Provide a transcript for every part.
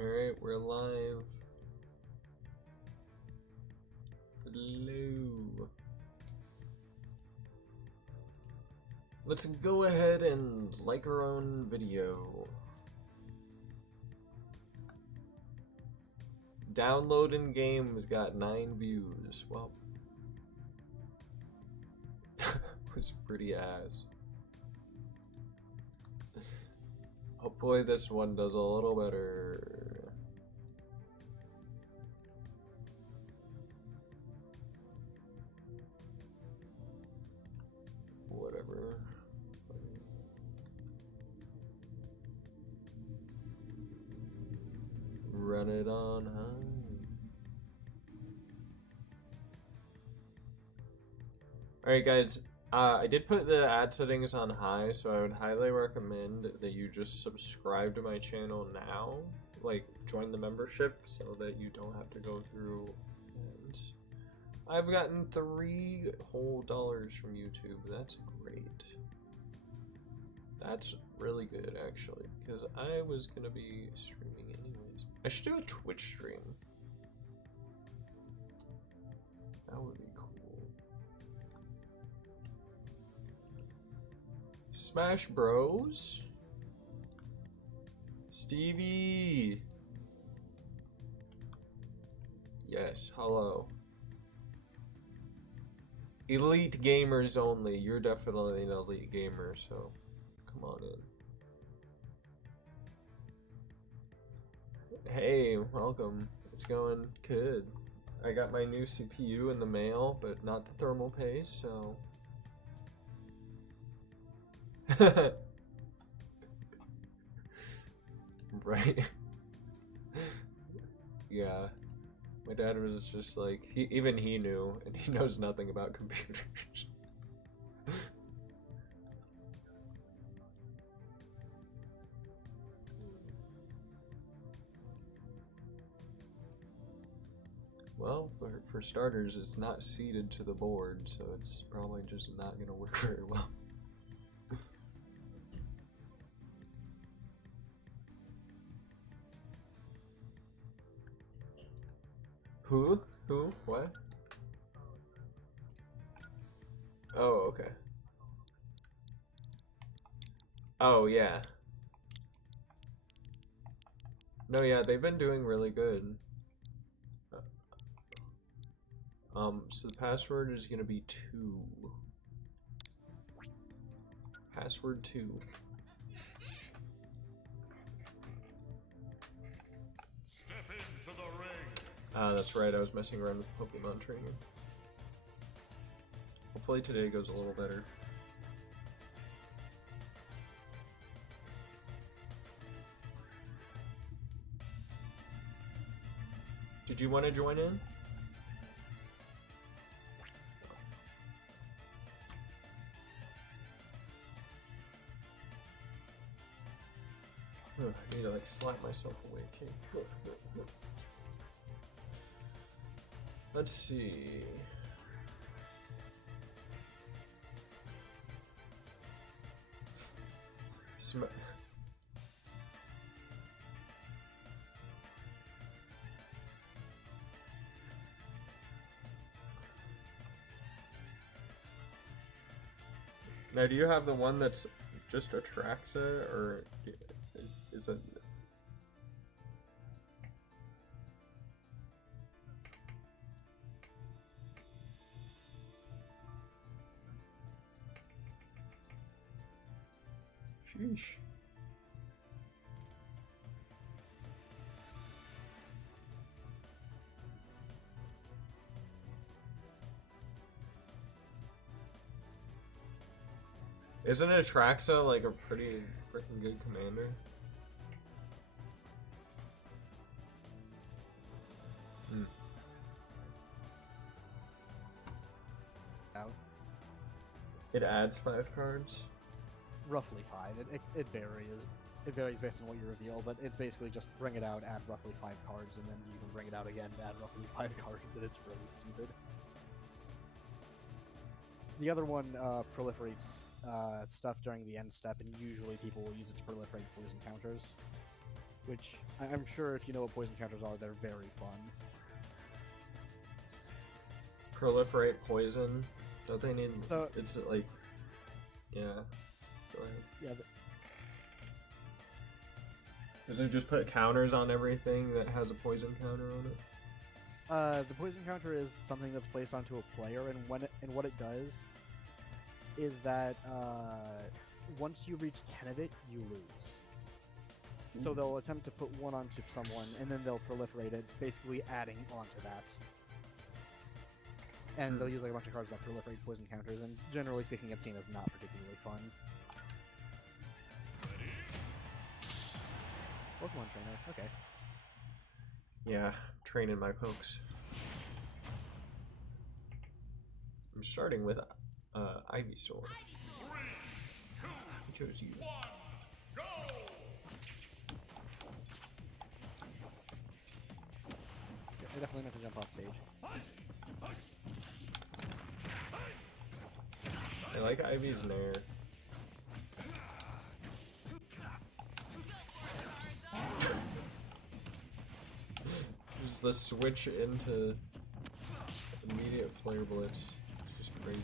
Alright, we're live. Hello. Let's go ahead and like our own video. Downloading game has got 9 views. Well, was pretty ass. Hopefully this one does a little better. Whatever. Run it on high. Alright guys, I did put the ad settings on high, so I would highly recommend that you just subscribe to my channel now. Like, join the membership so that you don't have to go through. And I've gotten $3 whole from YouTube. That's great. That's really good, actually, because I was gonna be streaming anyways. I should do a Twitch stream. That would be cool. Smash Bros? Stevie! Yes, hello. Elite gamers only. You're definitely an elite gamer, so come on in. Hey, welcome. It's going good. I got my new CPU in the mail, but not the thermal paste, so... Right. Yeah. My dad was just like, even he knew, and he knows nothing about computers. Well, for starters, it's not seated to the board, so it's probably just not going to work very well. Who? Who? What? Oh, okay. Oh, yeah. No, yeah, they've been doing really good. So the password is gonna be 2. Password 2. Step into the ring. Ah, that's right, I was messing around with Pokemon training. Hopefully today goes a little better. Did you want to join in? I need to like slap myself awake. Okay. Let's see. Now, do you have the one that's just Atraxa, or is it? Sheesh. Isn't Atraxa like a pretty freaking good commander? Hmm. It adds 5 cards? Roughly 5. It varies. It varies based on what you reveal, but it's basically just bring it out, add roughly 5 cards, and then you can bring it out again, add roughly 5 cards, and it's really stupid. The other one proliferates stuff during the end step, and usually people will use it to proliferate poison counters. which I'm sure if you know what poison counters are, they're very fun. Proliferate poison. Don't they need? So- it's like, yeah. Go ahead. Yeah, Does it just put counters on everything that has a poison counter on it? the poison counter is something that's placed onto a player, and what it does is that once you reach 10 of it, you lose. So they'll attempt to put one onto someone, and then they'll proliferate it, basically adding onto that. And they'll use like a bunch of cards that proliferate poison counters, and generally speaking, it's seen as not particularly fun. Pokemon trainer, okay. Yeah, training my pokes. I'm starting with Ivysaur. I chose you. Go! Yeah, they're definitely meant to jump off stage. I like Ivy's Nair. Just the switch into immediate Flare Blitz. Just crazy.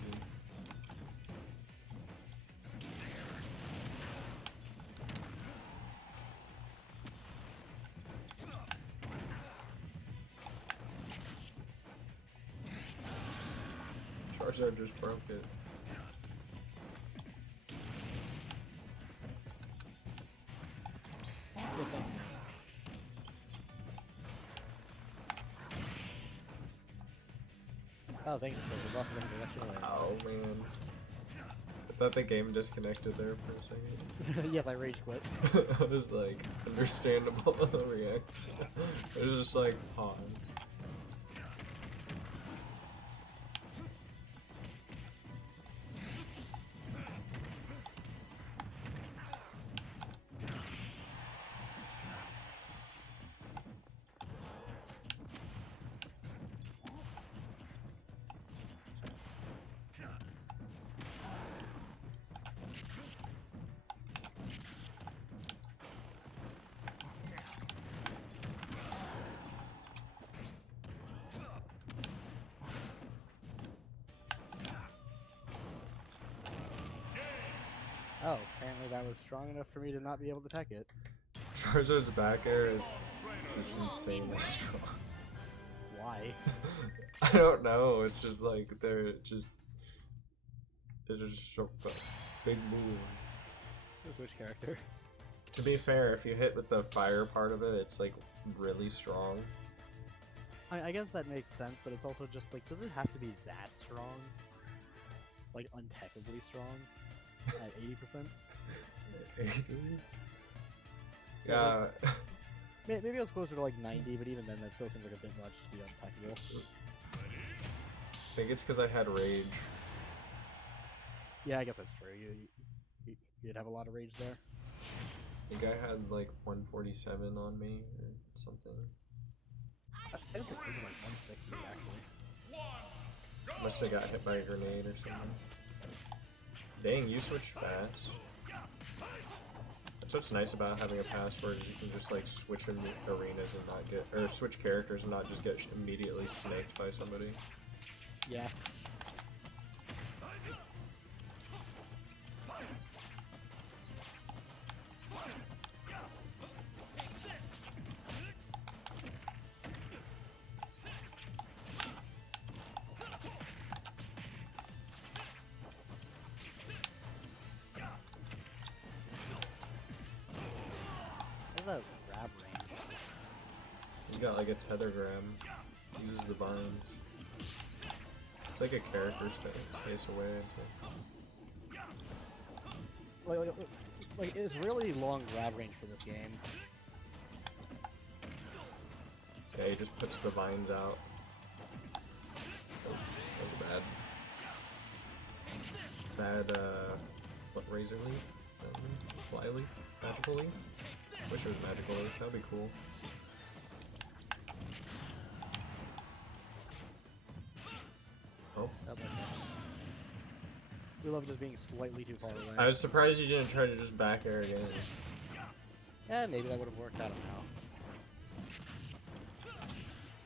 Charizard just broke it. Oh, thanks for the buff introduction. Oh man. I thought the game disconnected there for a second. Yes, I rage quit. I was like, understandable reaction. It was just like, pause. Oh, apparently that was strong enough for me to not be able to tech it. Charizard's back air is just insanely strong. Why? I don't know, it's just like, they're just so big move. The switch character. To be fair, if you hit with the fire part of it, it's like really strong. I guess that makes sense, but it's also just like, does it have to be that strong? Like, untechnically strong? At 80%? Yeah. Maybe it was closer to like 90, but even then that still seems like a bit much to be untechable. I think it's because I had rage. Yeah, I guess that's true. You did have a lot of rage there. I think I had like 147 on me or something. I think it was like 160 actually. Must have got hit by a grenade or something. Dang, you switched fast. That's what's nice about having a password, is you can just like switch in arenas and not get, or switch characters and not just get immediately snaked by somebody. Yeah. What's that grab range? He's got like a tethergram. Uses the binds. It's like a character stays away, I think. Like it's really long grab range for this game. Yeah, he just puts the vines out. That was bad. Bad, what, Razor Leaf? Fly Leaf? Magical Leaf? Wish it was Magical Leaf, that'd be cool. Oh. We love just being slightly too far away. I was surprised you didn't try to just back air again. Yeah, maybe that would have worked. I don't know.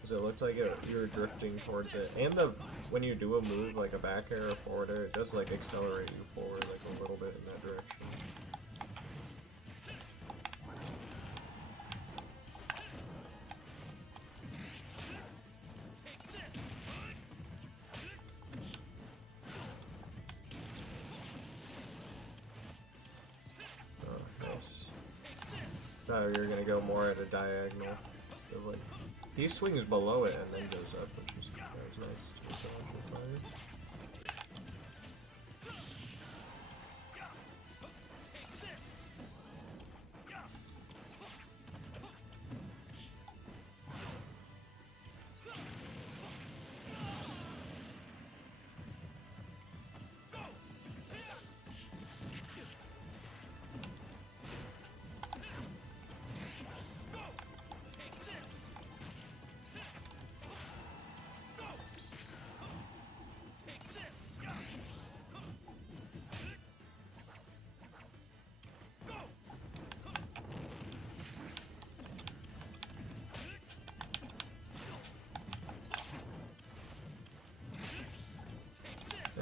Because it looked like you were drifting towards it. And when you do a move, like a back air or forward air, it does like accelerate you forward like a little bit in that direction. Thought you were gonna go more at a diagonal. So, like, he swings below it and then goes up, which is nice.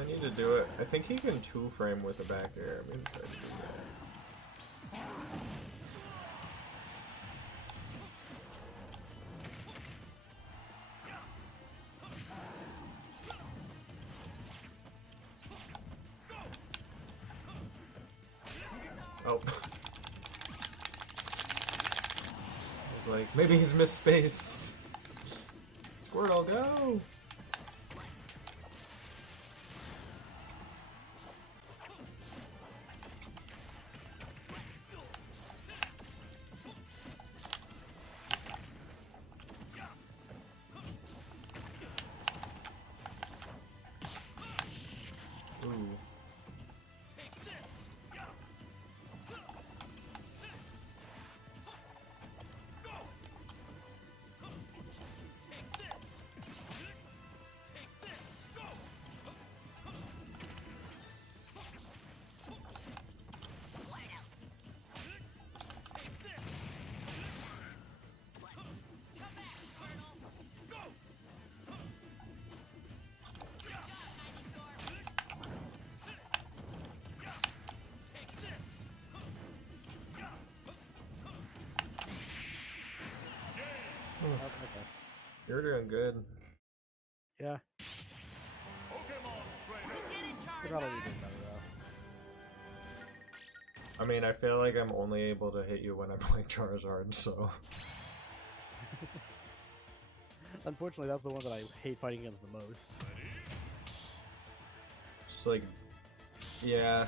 I need to do it. I think he can 2-frame with a back air. Maybe try to do that. Oh. I was like, maybe he's misspaced. Squirtle, go! Okay. You're doing good. Yeah. Pokemon trainer. Could probably do better though. I mean, I feel like I'm only able to hit you when I play Charizard, so... Unfortunately, that's the one that I hate fighting against the most. Just like... Yeah,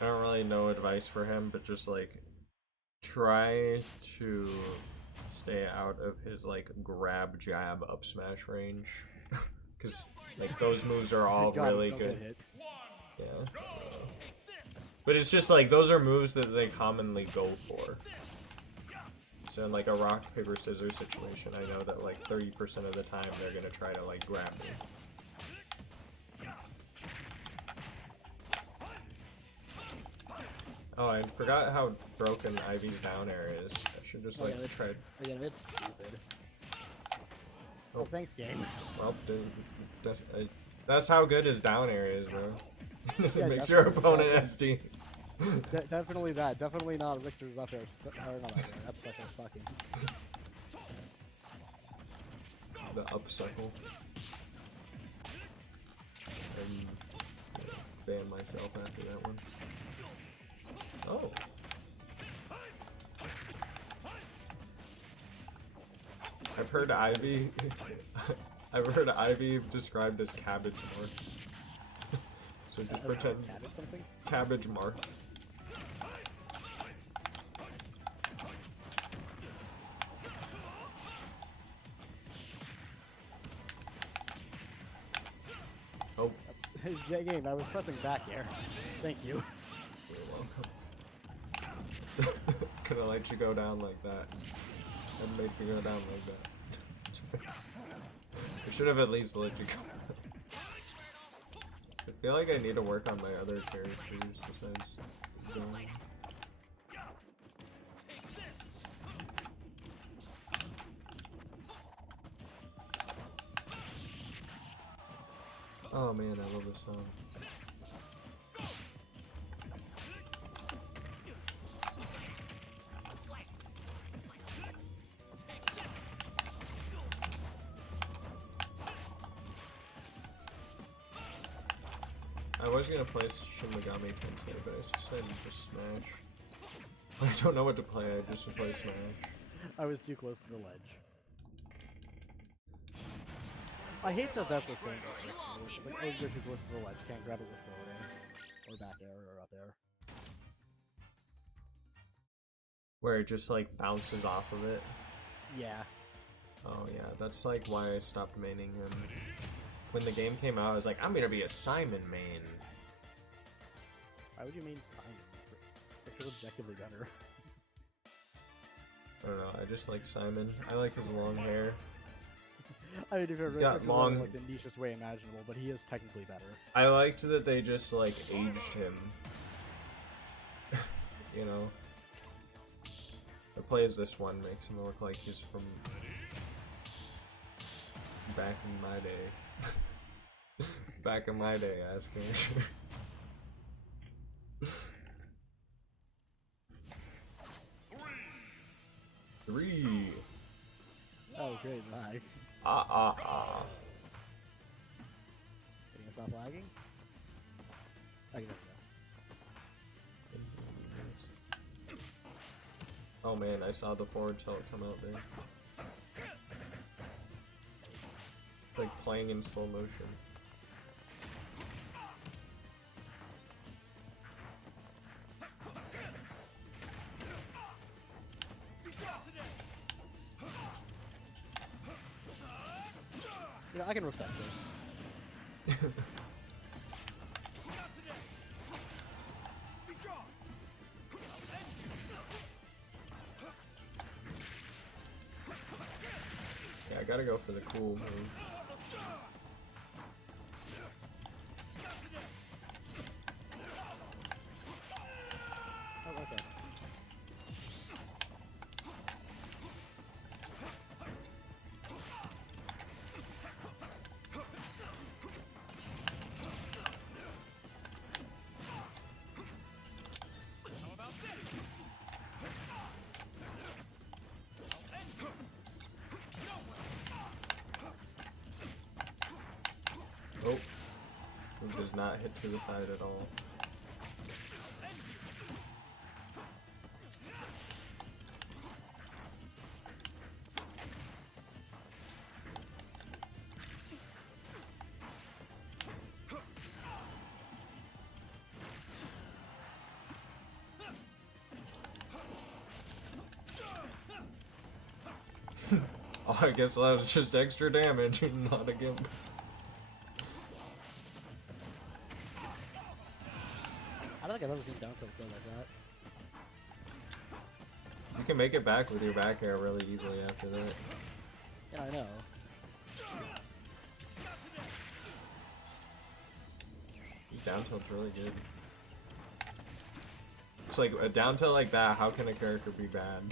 I don't really know advice for him, but just like... Try to stay out of his like grab jab up smash range. Because like those moves are all God, really don't good. get hit. Yeah. But it's just like those are moves that they commonly go for. So in like a rock, paper, scissors situation, I know that like 30% of the time they're gonna try to like grab me. Oh, I forgot how broken Ivy's down air is. I should just like try. Again, it's stupid. Oh, thanks, game. Well, that's how good his down air is, bro. Yeah, Makes your definitely. opponent SD. Definitely that. Definitely not Richter's up there. Or not up there. That's special sucking. The upcycle. And ban myself after that one. Oh. I've heard Ivy. I've heard Ivy described as cabbage mark. So just pretend cabbage mark. Oh. Yeah, game. I was pressing back air. Thank you. You're welcome. Could've let you go down like that. And made you go down like that. I should have at least let you go. I feel like I need to work on my other characters besides Zone. Oh man, I love this song. I was gonna play Shin Megami Tensei, but I decided to just Smash. I don't know what to play, I just play Smash. I was too close to the ledge. I hate that that's a thing. Like, oh, you're too close to the ledge, can't grab it with forward air. Or back air, or up air. Where it just like bounces off of it. Yeah. Oh yeah, that's like why I stopped maining him. When the game came out, I was like, I'm gonna be a Simon main. Why would you mean Simon? It's objectively better. I don't know, I just like Simon. I like his long hair. I mean, if He's got long... like the nichest way imaginable, but he is technically better. I liked that they just like aged him. You know? The plays this one makes him look like he's from back in my day. Back in my day, Asker. Three. Oh, great lag. Ah. Can you stop lagging? Okay, there we go. Oh man, I saw the forward tilt come out there. It's like playing in slow motion. You know, I can respect this. Yeah, I gotta go for the cool move. Oh, okay. Oh, it does not hit to the side at all. Oh, I guess that was just extra damage, not a gimp. I don't think I've ever seen down tilt go like that. You can make it back with your back air really easily after that. Yeah, I know. Down tilt's really good. It's like a down tilt like that, how can a character be bad?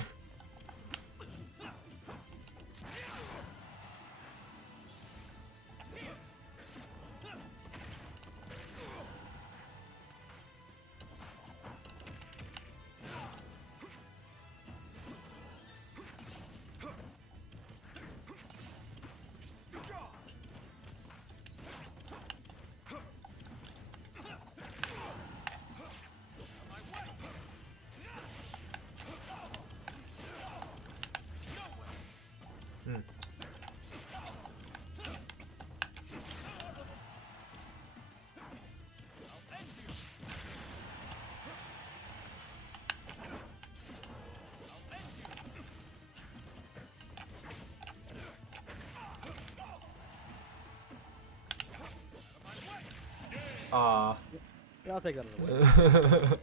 Yeah, I'll take that as a win.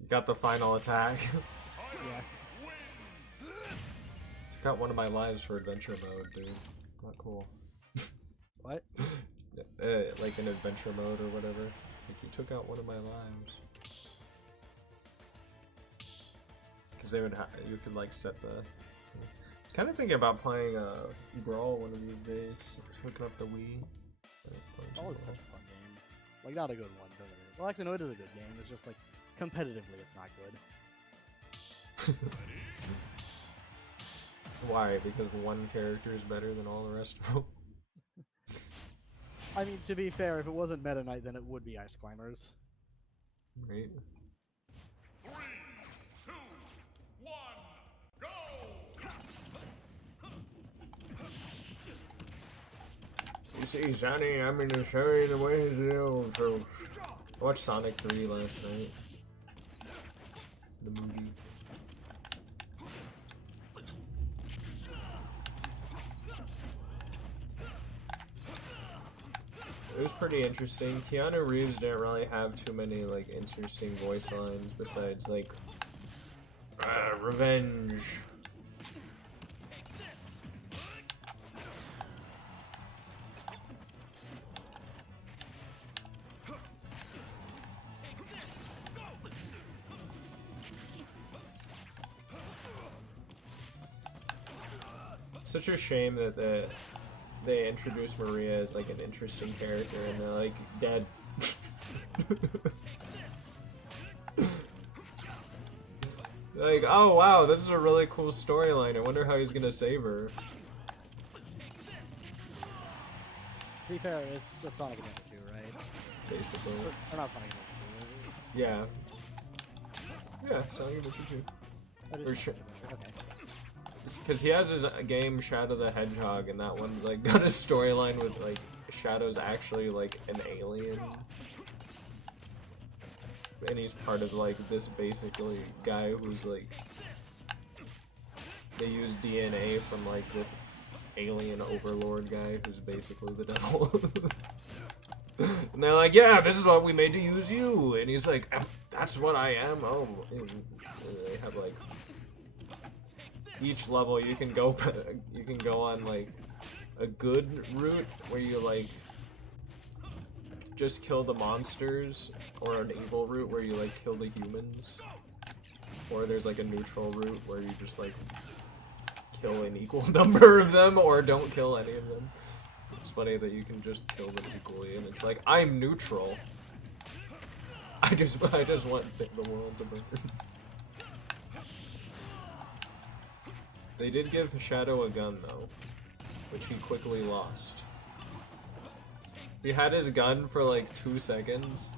You got the final attack. Yeah. Got one of my lives for adventure mode, dude. Not cool. What? Like in adventure mode or whatever. Like you took out one of my lives. Because they would you could like set the... I was kind of thinking about playing Brawl one of these days. Hooking up the Wii. Brawl is such a fun Like, not a good one. Don't get me- Well, actually, no, it is a good game. It's just like competitively, it's not good. Why? Because one character is better than all the rest of them. I mean, to be fair, if it wasn't Meta Knight, then it would be Ice Climbers. Right? 3, 2, 1, go! You see, Johnny, I'm gonna show you the way to do. So, I watched Sonic 3 last night. The movie. It was pretty interesting. Keanu Reeves didn't really have too many like interesting voice lines besides like revenge. Such a shame that they introduced Maria as like an interesting character and they're like dead. Like, oh wow, this is a really cool storyline. I wonder how he's gonna save her. To be fair, it's just Sonic Adventure 2, right? Basically. Or not Sonic Adventure 2. Yeah. Yeah, Sonic Adventure 2. That is For Sonic sure. Adventure, okay. Because he has his game Shadow the Hedgehog, and that one's like got a storyline with like Shadow's actually like an alien, and he's part of like this basically guy who's like they use DNA from like this alien overlord guy who's basically the devil. And they're like, yeah, this is what we made to use you, and he's like, that's what I am. Oh, and they have like. Each level you can go on like a good route where you like just kill the monsters, or an evil route where you like kill the humans, or there's like a neutral route where you just like kill an equal number of them or don't kill any of them. It's funny that you can just kill them equally and it's like, I'm neutral. I just want the world to burn. They did give Shadow a gun, though, which he quickly lost. He had his gun for like 2 seconds,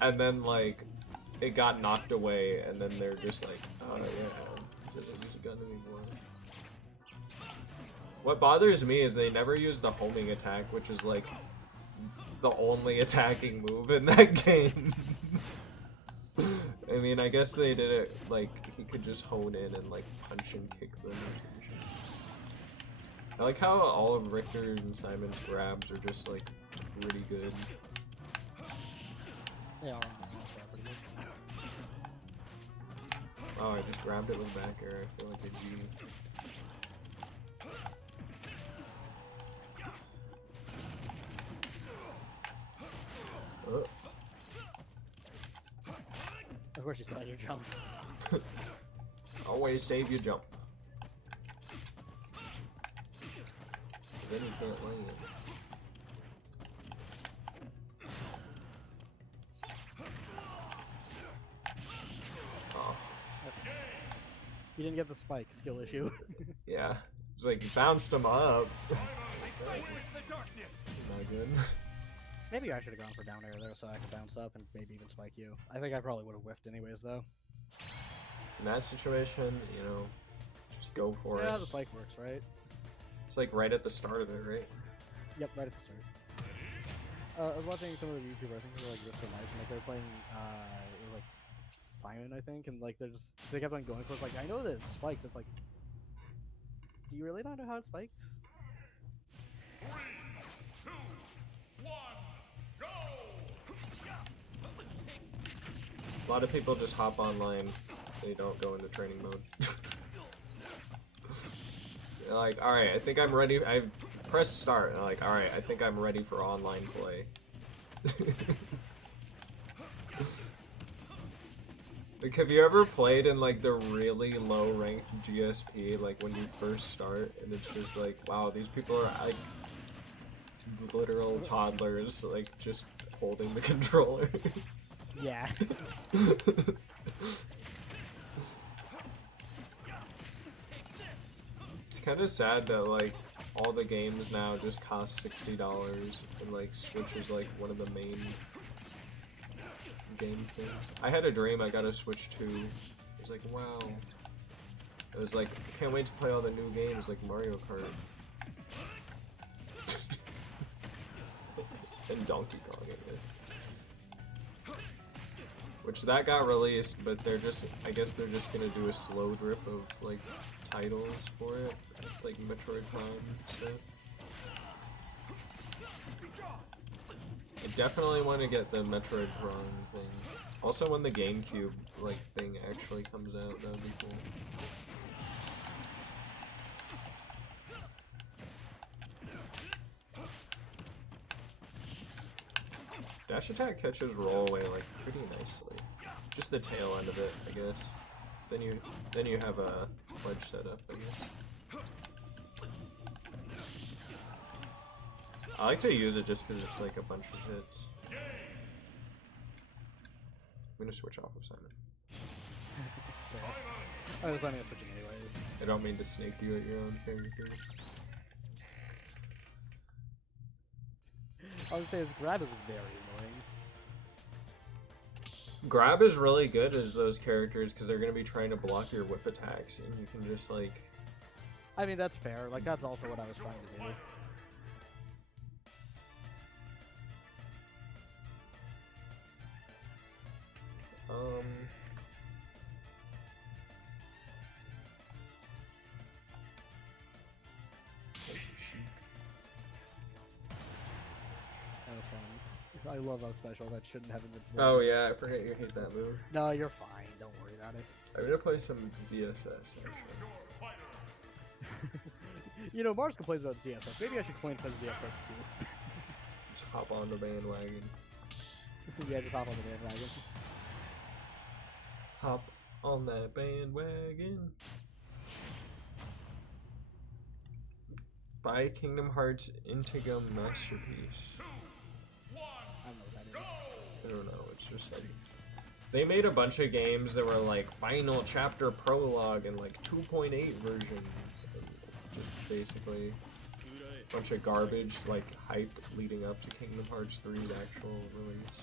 and then like it got knocked away, and then they're just like, oh yeah, doesn't use a gun anymore. What bothers me is they never use the homing attack, which is like the only attacking move in that game. I mean, I guess they did it like he could just hone in and like punch and kick them. I like how all of Richter and Simon's grabs are just like really good. They are pretty good. Oh, I just grabbed it with back air. I feel like a G. Oh. Of course you said your jump. Always save your jump. Then you can't land. Oh. You didn't get the spike skill issue. Yeah. It's like, you bounced him up. Not good. Maybe I should have gone for down air there so I could bounce up and maybe even spike you. I think I probably would have whiffed anyways though. In that situation, you know, just go for it. Yeah, the spike works, right? It's like right at the start of it, right? Yep, right at the start. I was watching some of the YouTubers, I think they were like Risk Nice, and like they were playing it was like Simon, I think, and like they kept on going for it. Like, I know that it spikes, it's like, do you really not know how it spikes? 3, 2, 1, go! A lot of people just hop online. They don't go into training mode. They're like, alright, I think I'm ready. I press start. And I'm like, alright, I think I'm ready for online play. Like, have you ever played in like the really low ranked GSP, like when you first start, and it's just like, wow, these people are like literal toddlers, like just holding the controller. Yeah. It's kind of sad that like all the games now just cost $60 and like Switch is like one of the main game things. I had a dream I got a Switch 2. It was like, wow. It was like, I can't wait to play all the new games like Mario Kart. And Donkey Kong in it. Which that got released, but they're just, I guess they're just gonna do a slow drip of like titles for it, like Metroid Prime stuff. I definitely want to get the Metroid Prime thing. Also, when the GameCube like thing actually comes out, that'd be cool. Dash attack catches roll away like pretty nicely. Just the tail end of it, I guess. Then you have a ledge setup, I guess. I like to use it just because it's like a bunch of hits. I'm gonna switch off of Simon. I was planning on switching anyways. I don't mean to snake you at your own characters. I would say his grab is very annoying. Grab is really good as those characters because they're gonna be trying to block your whip attacks, and you can just like. I mean, that's fair. Like, that's also what I was trying to do. That was fun. I love how special that shouldn't have invincible. Oh yeah, I forget you hate that move. No, you're fine. Don't worry about it. I'm gonna play some ZSS actually. You know, Mars complains about ZSS. Maybe I should complain about ZSS too. Just hop on the bandwagon. Yeah, just hop on the bandwagon. Hop on that bandwagon. Buy Kingdom Hearts Intigum Masterpiece. I don't know what that is. I don't know, it's just like... They made a bunch of games that were like Final Chapter Prologue and like 2.8 version. It's basically a bunch of garbage, like hype leading up to Kingdom Hearts 3's actual release.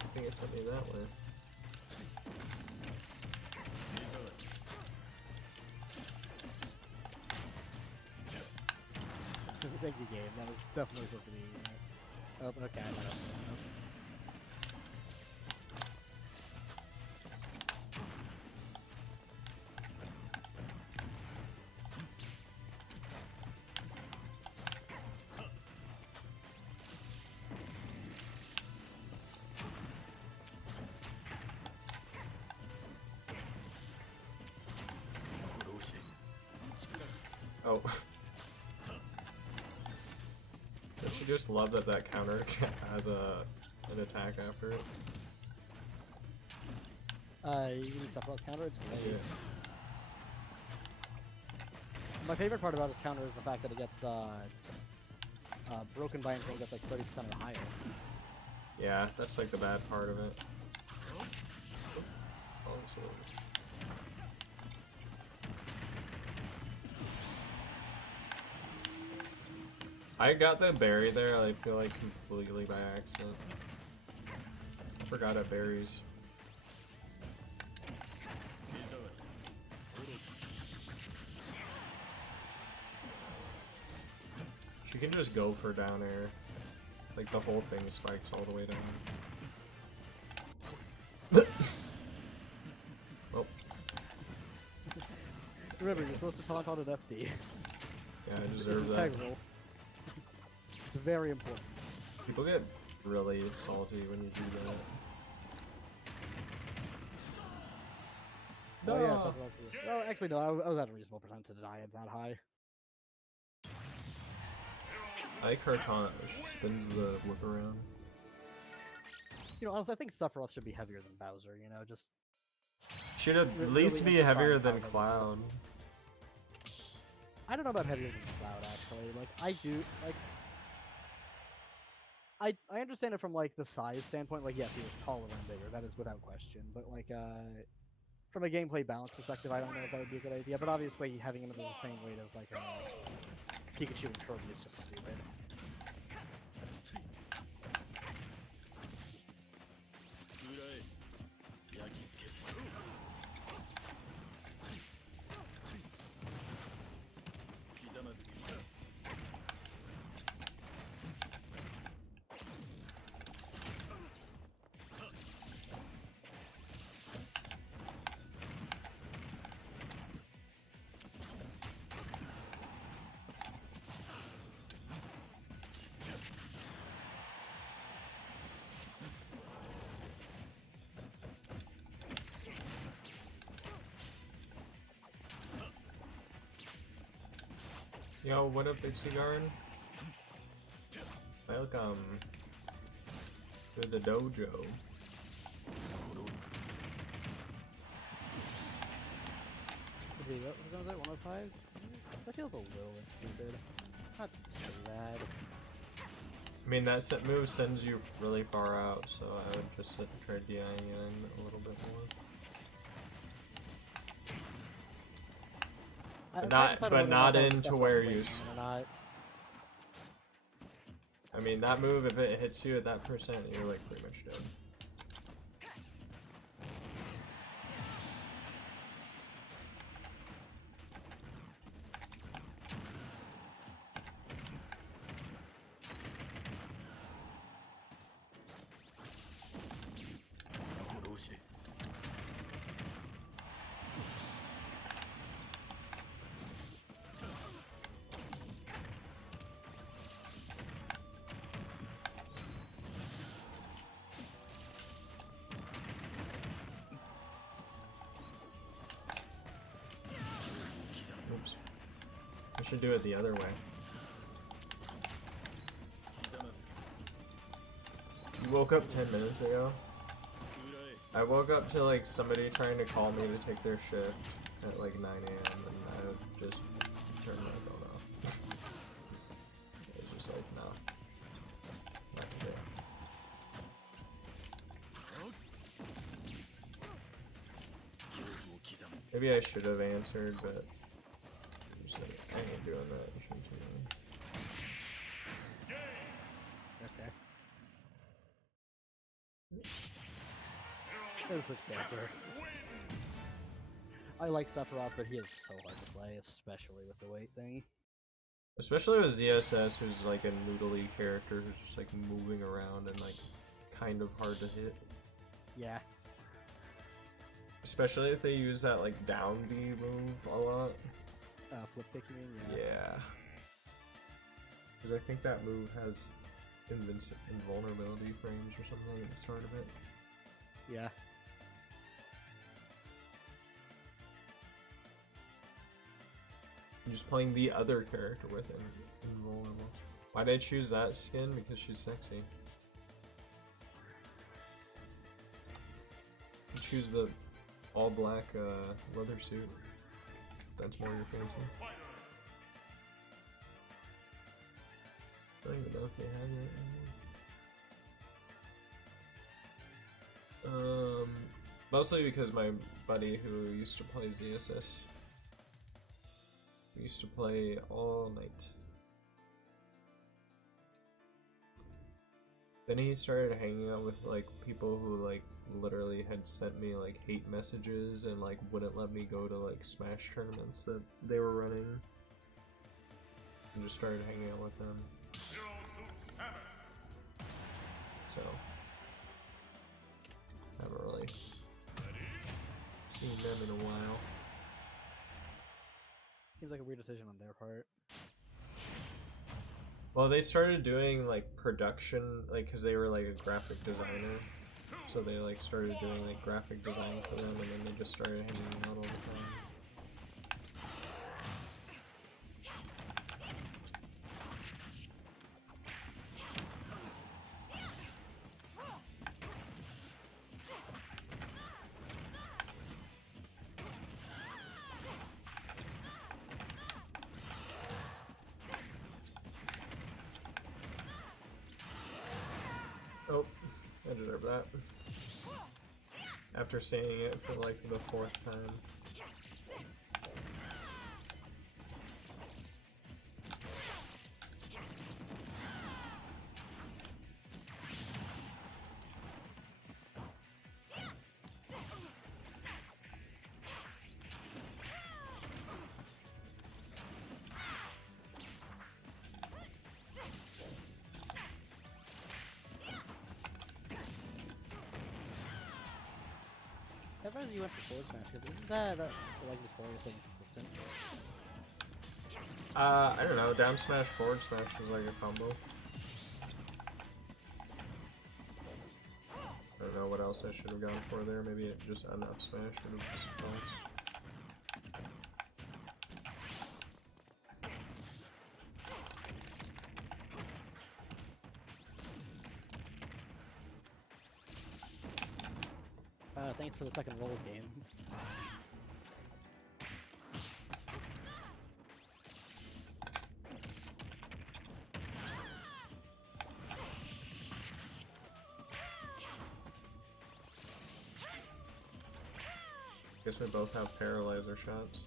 I think it sent me that way. Thank you, Gabe. That was definitely supposed to be. Oh, okay. I don't know. Oh. Don't you just love that that counter has an attack after it? You mean Sephiroth's counter? It's great. Yeah. My favorite part about his counter is the fact that it gets broken by anything that's like 30% or higher. Yeah, that's like the bad part of it. Also, I got the berry there, I feel like completely by accident. I forgot at berries. She can just go for down air. Like the whole thing spikes all the way down. Oh. Remember, you're supposed to taunt on an SD. Yeah, I deserve that. Integral. It's very important. People get really salty when you do that. Oh yeah, No. Sephiroth is- well, actually no, I was at a reasonable percent to deny it that high. I like her taunt. She spins the whip around. Honestly, I think Sephiroth should be heavier than Bowser. Just Should at Really least be heavier emphasize how than heavy it is. Cloud. I don't know about heavier than Cloud actually. Like I do like. I understand it from like the size standpoint. Like yes, he was taller and bigger. That is without question. But like from a gameplay balance perspective, I don't know if that would be a good idea. But obviously, having him at the same weight as like Pikachu and Kirby is just stupid. 'Yo, what up, Big Cigar? Welcome to the dojo. What was that? 105? That feels a little bit stupid. Not too bad. I mean, that set move sends you really far out, so I would just try DIing in a little bit more. But not into where you. I mean, that move, if it hits you at that percent, you're like pretty much dead. Oops. I should do it the other way. You woke up 10 minutes ago? I woke up to like somebody trying to call me to take their shift at like 9 AM and I just turned my phone off. It was just like, no. Not today. Maybe I should have answered, but I'm just like, I ain't doing that. I shouldn't do that. Okay. There's switch dancer. I like Sephiroth, but he is so hard to play, especially with the weight thing. Especially with ZSS, who's like a noodly character who's just like moving around and like kind of hard to hit. Yeah. Especially if they use that like down B move a lot. Flip kick, you mean? Yeah. Because I think that move has invulnerability frames or something at the start of it. Yeah. I'm just playing the other character with invulnerable. Why did I choose that skin? Because she's sexy. You choose the all black leather suit. That's more your fancy. I don't even know if they have it anymore. Mostly because my buddy who used to play ZSS used to play all night. Then he started hanging out with like people who like literally had sent me like hate messages and like wouldn't let me go to like Smash tournaments that they were running. And just started hanging out with them. So haven't really seen them in a while. Seems like a weird decision on their part. Well, they started doing like production, like because they were like a graphic designer, so they like started doing like graphic design for them, and then they just started hanging out all the time. I deserve that. After saying it for like the 4th time. As far as you went for forward smash, because isn't that like notoriously inconsistent? I don't know. Down smash, forward smash is like a combo. I don't know what else I should have gone for there. Maybe it just an up smash would have sufficed. Thanks for the second roll game. Guess we both have paralyzer shots.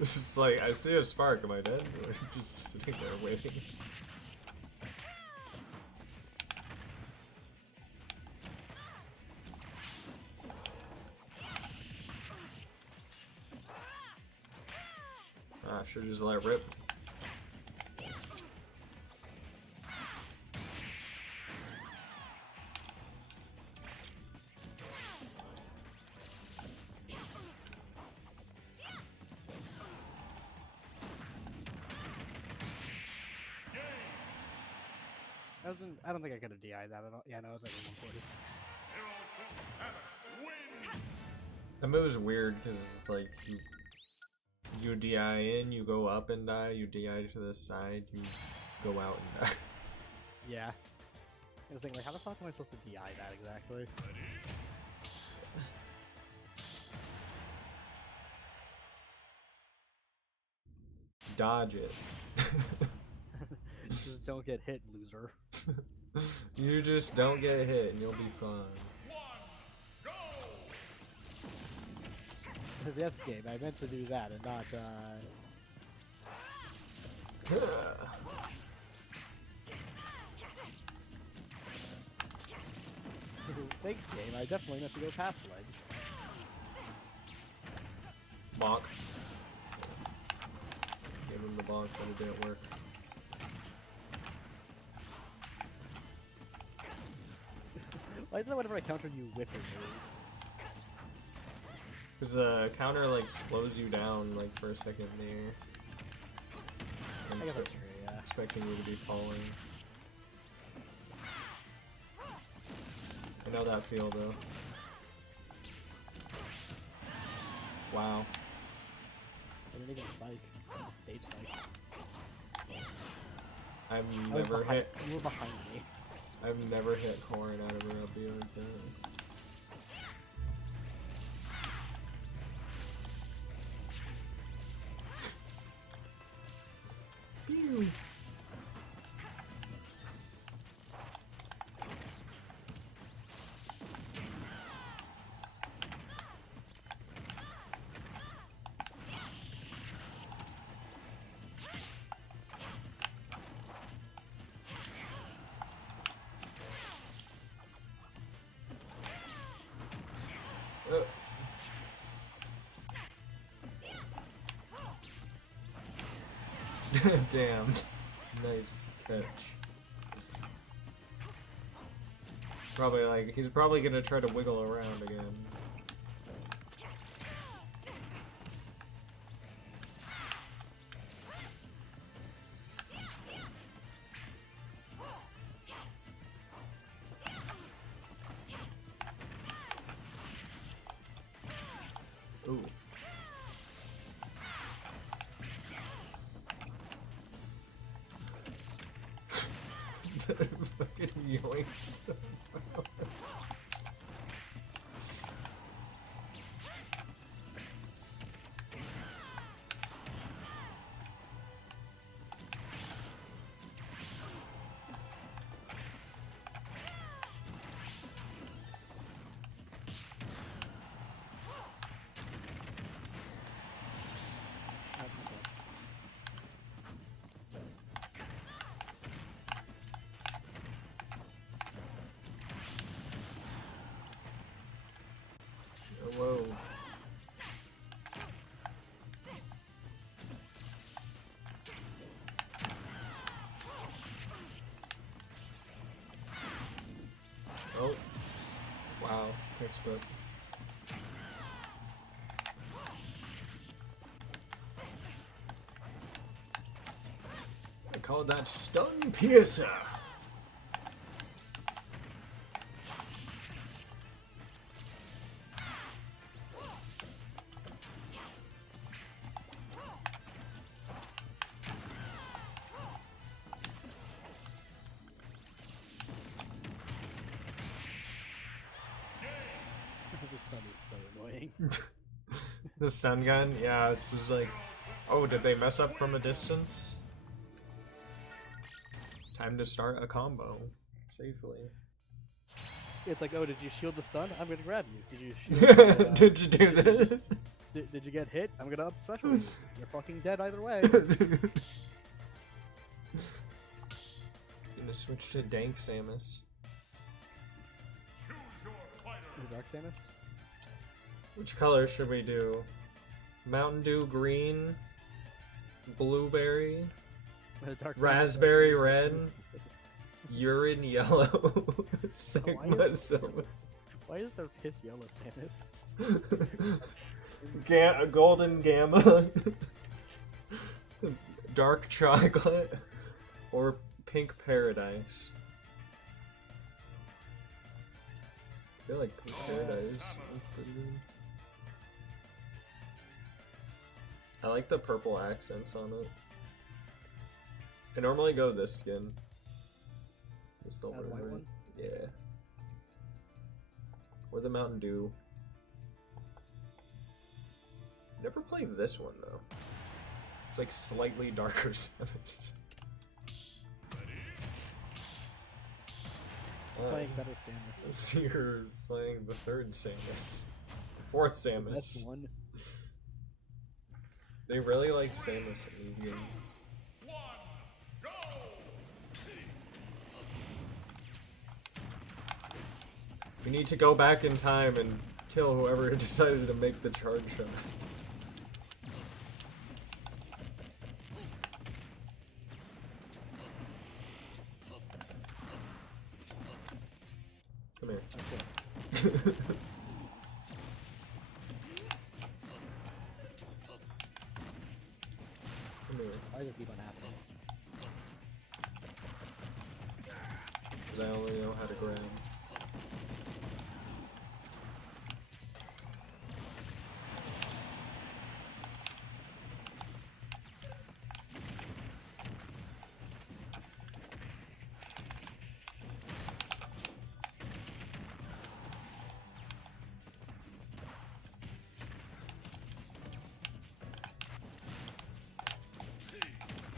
It's just like, I see a spark, am I dead? Or am I just sitting there waiting? Ah, should just let it rip. I don't think I could have DI'd that at all. Yeah, no, it was like 140. The move's weird because it's like you DI in, you go up and die, you DI to the side, you go out and die. Yeah. I was thinking, like, how the fuck am I supposed to DI that exactly? Dodge it. Just don't get hit, loser. You just don't get hit and you'll be fine. Yes, game. I meant to do that and not, Thanks, game. I definitely meant to go past ledge. Bonk. Gave him the bonk, but it didn't work. Why is that whenever I counter you with your move? Because the counter like slows you down like for a second in the air. I'm I guess that's true, yeah. expecting you to be falling. I know that feel though. Wow. I didn't even spike. Stage spike. I've I was never behind, hit. You were behind me. I've never hit corn out of a rugby like that. Damn. Nice catch. Probably like, he's probably gonna try to wiggle around again. Ooh. Fucking yoinked so well. Whoa. Oh. Wow. Textbook. I call that stun piercer. This stun is so annoying. The stun gun? Yeah, it's just like, oh, did they mess up from a distance? Time to start a combo safely. It's like, oh, did you shield the stun? I'm gonna grab you. Did you shield the, Did you do this? Did you get hit? I'm gonna up special you. You're fucking dead either way. Gonna switch to Dank Samus. Choose your fighter. Is Dark Samus? Which color should we do? Mountain Dew green, blueberry, Dark Samus raspberry red, urine yellow, Sigma silver. Why is there piss yellow Samus? Golden gamma, dark chocolate, or pink paradise. I feel like pink paradise is pretty good. I like the purple accents on it. I normally go this skin. The silver the white red. one? Yeah. Or the Mountain Dew. Never played this one though. It's like slightly darker Samus. Playing better Samus. So you're playing the third Samus. The fourth Samus. That's one. They really like Samus in these games. One, go! We need to go back in time and kill whoever decided to make the charge shot. Come here. Okay. Come here. Why does this keep on happening? 'Cause I only know how to grab.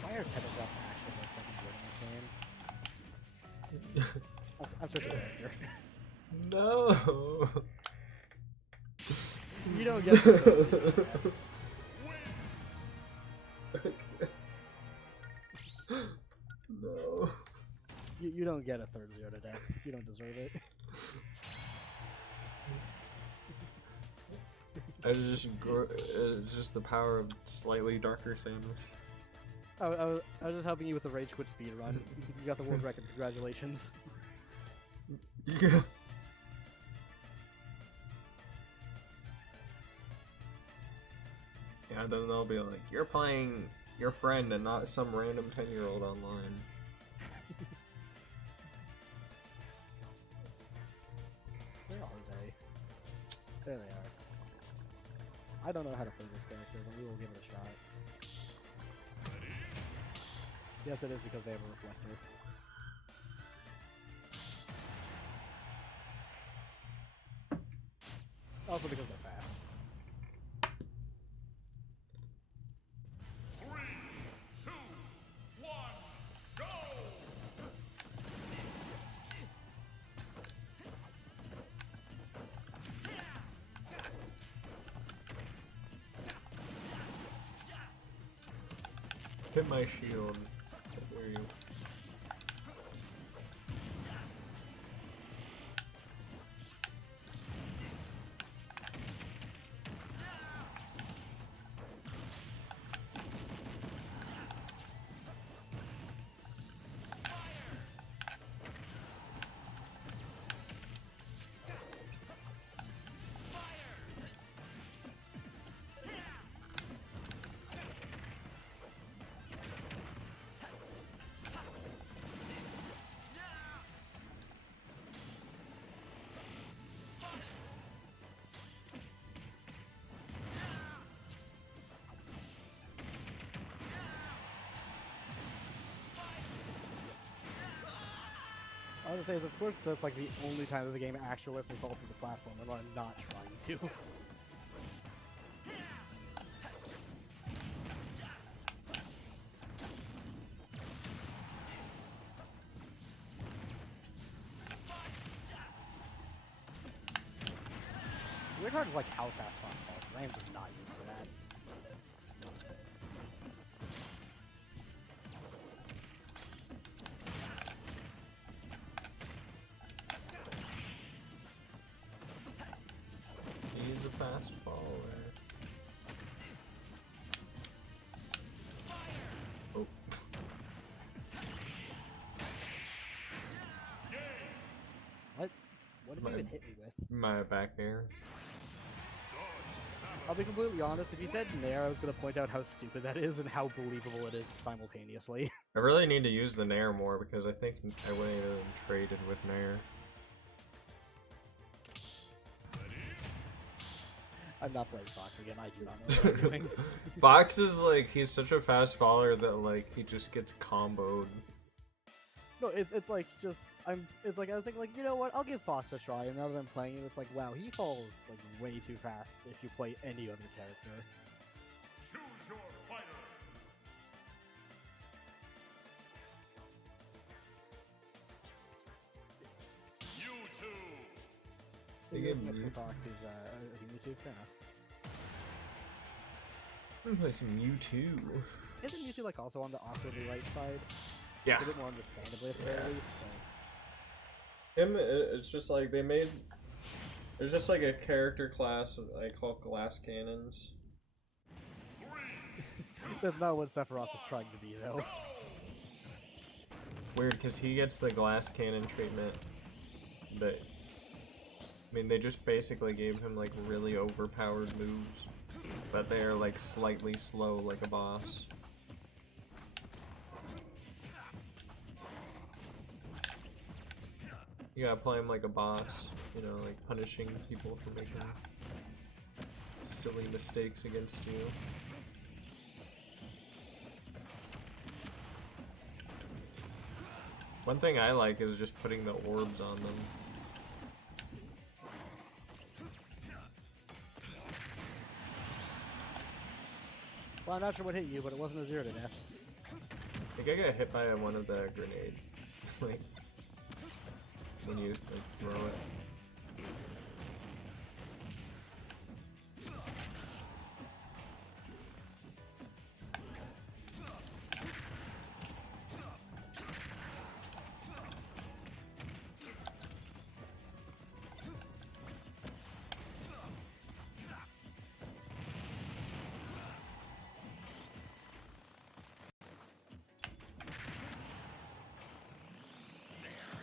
Why are Tether Drop actually like fucking good in this game? I'm such a character. No. You don't get the No. you don't get a third zero to death. You don't deserve it. It's just the power of slightly darker Samus. I was just helping you with the rage quit speed run. You got the world record. Congratulations. Yeah. Yeah, then they'll be like, you're playing your friend and not some random 10-year-old online. Where are they? There they are. I don't know how to play this character, but we will give it a shot. Yes, it is because they have a reflector. Also because they're fast. 3, 2, 1, go! Hit my shield. I hear you. I was gonna say, of course, that's like the only time that the game actually lets me fall through the platform, and I'm not trying to. Weird hard is like how fast Fox falls. I am just not used to that. He's a fast follower. Oh. What? What did you even hit me with? My back air. I'll be completely honest, if you said Nair, I was going to point out how stupid that is and how believable it is simultaneously. I really need to use the Nair more because I think I went in and traded with Nair. I'm not playing Fox again, I do not know what I'm doing. Fox is like, he's such a fast follower that like, he just gets comboed. No, it's like just, it's like, I was thinking like, you know what, I'll give Fox a try, and now that I'm playing it, it's like, wow, he falls like way too fast if you play any other character. Choose your fighter. You two. They gave Mewtwo me. Fox is, I think Mewtwo, fair enough. I'm gonna play some Mewtwo. Isn't Mewtwo like also on the awkwardly right side? Yeah. A bit more understandably at the very Yeah. least, Him, it's just like they made. There's just like a character class I call glass cannons. but that's not what Sephiroth is trying to be, though. Weird, because he gets the glass cannon treatment. That. I mean, they just basically gave him like really overpowered moves, but they are like slightly slow, like a boss. You gotta play him like a boss, you know, like punishing people for making silly mistakes against you. One thing I like is just putting the orbs on them. Well, I'm not sure what hit you, but it wasn't a 0 to death. I think I got hit by one of the grenades. Like, when you like, throw it.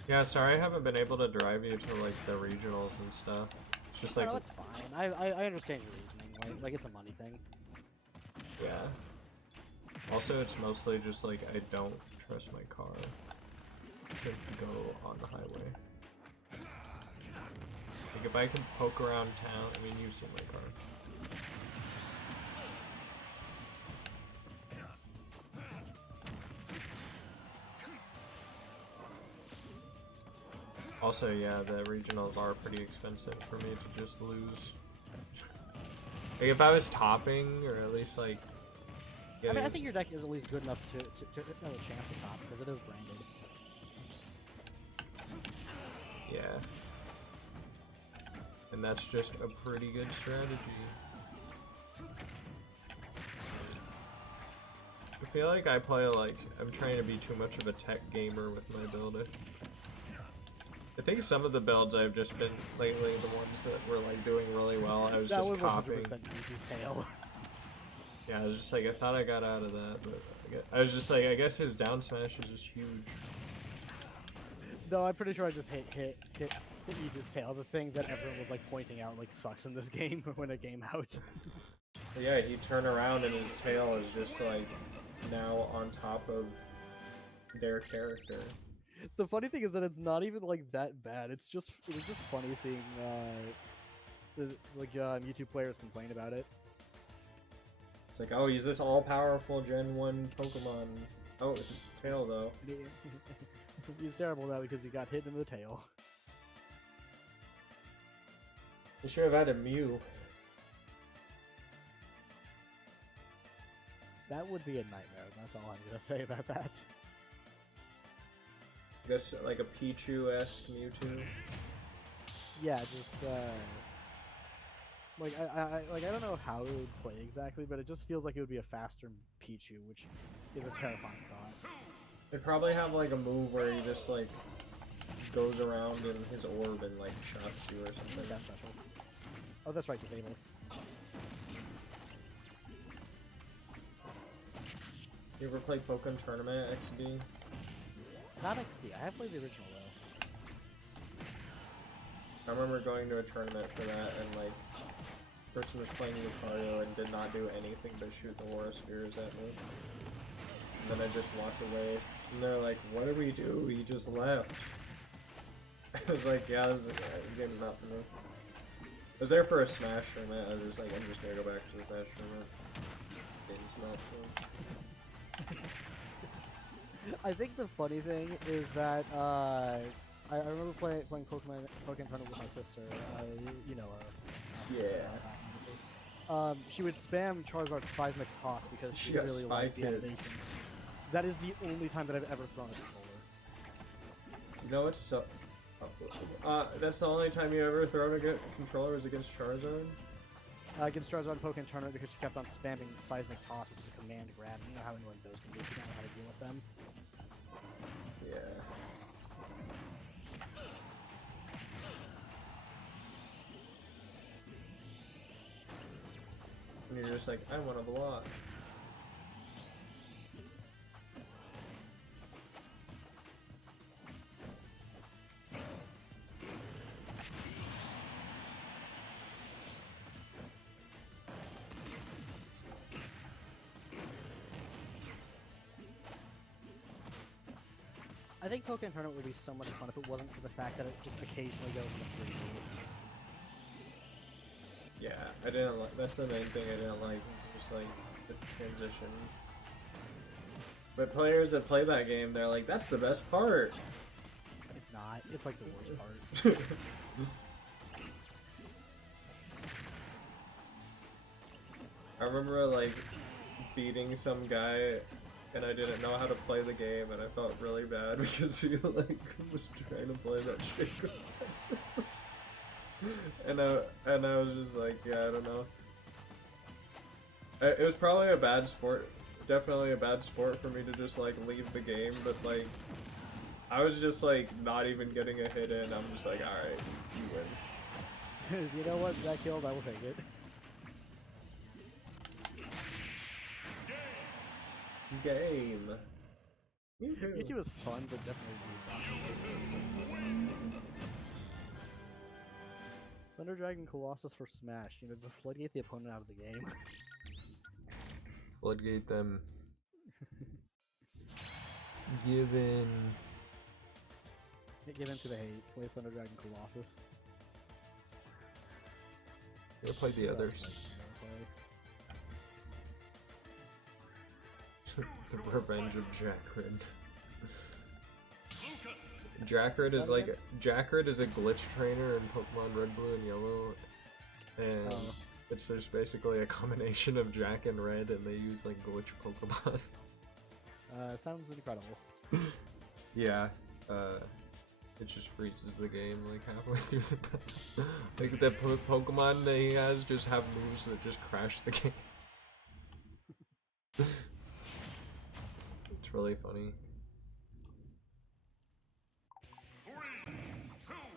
Yeah, sorry I haven't been able to drive you to like the regionals and stuff. It's just like, No, it's fine. I understand your reasoning. Like it's a money thing. yeah. Also, it's mostly just like I don't trust my car to go on the highway. Like if I can poke around town, I mean you've seen my car. Also, yeah, the regionals are pretty expensive for me to just lose. Like if I was topping, or at least like I mean, I getting... think your deck is at least good enough to have a chance to top because it is branded. Yeah. And that's just a pretty good strategy. I feel like I play like, I'm trying to be too much of a tech gamer with my build. I think some of the builds I've just been lately, the ones that were like doing really well, I was That just was 100% copying. Yuji's tail. Yeah, I was just like, I thought I got out of that, but I was just like, I guess his down smash is just huge. No, I'm pretty sure I just hit Yuji's tail. The thing that everyone was like pointing out like sucks in this game when it came out. But yeah, he turned around and his tail is just like now on top of their character. The funny thing is that it's not even like that bad. It was just funny seeing YouTube players complain about it. It's like, oh, he's this all-powerful Gen 1 Pokemon. Oh, it's a tail though. He's terrible now because he got hit in the tail. He should have had a Mew. That would be a nightmare. That's all I'm gonna say about that. I guess like a Pichu-esque Mewtwo. Yeah, just like I don't know how it would play exactly, but it just feels like it would be a faster Pichu, which is a terrifying thought. They'd probably have like a move where he just like goes around in his orb and like shots you or something. That's special. Oh, that's right, disable. You ever play Pokemon Tournament XD? Not XD. I have played the original though. I remember going to a tournament for that and like person was playing Lucario and did not do anything but shoot the Aura Spheres at me. And then I just walked away and they're like, what did we do? He just left. I was like, yeah, this is a game not for me. I was there for a Smash tournament. I was just like, I'm just gonna go back to the Smash tournament. Game's not for me. I think the funny thing is that I remember playing Pokemon Tournament with my sister. You know her. Yeah. She would spam Charizard's Seismic Toss because she got really Spy liked the Kids. animation. That is the only time that I've ever thrown a controller. You know what's so... that's the only time you ever thrown a controller is against Charizard? Against Charizard in Pokemon Tournament because she kept on spamming Seismic Toss, which is a command grab. You know how annoying those can be if you don't know how to deal with them. Yeah. And you're just like, I want to block. I think Pokemon Tournament would be so much fun if it wasn't for the fact that it just occasionally goes into 3D. Yeah, I didn't like. That's the main thing I didn't like. Was just like the transition. But players that play that game, they're like, "That's the best part." It's not. It's like the worst part. I remember like beating some guy, and I didn't know how to play the game, and I felt really bad because he like was trying to play that shit. And I was just like, yeah, I don't know. It was probably a bad sport, definitely a bad sport for me to just like leave the game, but like, I was just like not even getting a hit in. I'm just like, all right, you win. You know what? That killed. I will take it. Game. Mewtwo was fun, but definitely lose. Thunder Dragon Colossus for Smash. You know, to floodgate the opponent out of the game. Floodgate them. Give in. Get into the hate. Play Thunder Dragon Colossus. Go play the Who else others. might you The Revenge of Jackrid. Lucas. Jackrid is that like again? Jackrid is a glitch trainer in Pokemon Red, Blue, and Yellow, and Oh. it's there's basically a combination of Jack and Red, and they use like glitch Pokemon. Sounds incredible. Yeah, it just freezes the game like halfway through the battle. Like the Pokemon that he has just have moves that just crash the game. It's really funny. 3,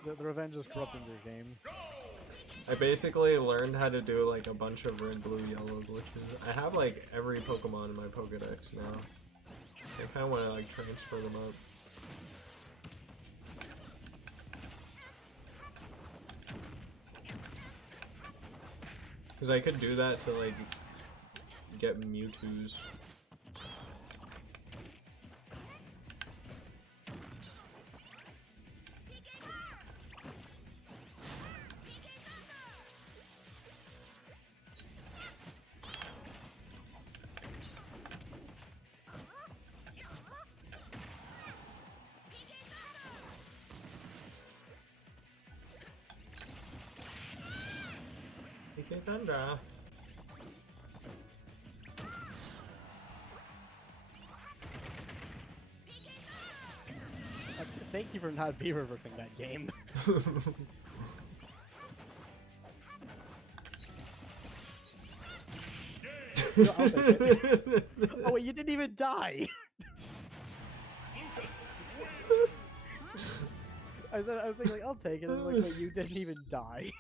2, The Revenge is corrupting your game. go! I basically learned how to do like a bunch of red, blue, yellow glitches. I have like every Pokemon in my Pokedex now. I kind of want to like transfer them up. Because I could do that to like get Mewtwo's. PK Thunder. Thank you for not be-reversing that game. No, I'll take it. Oh wait, you didn't even die! I was thinking like, I'll take it, and I was like, wait, you didn't even die.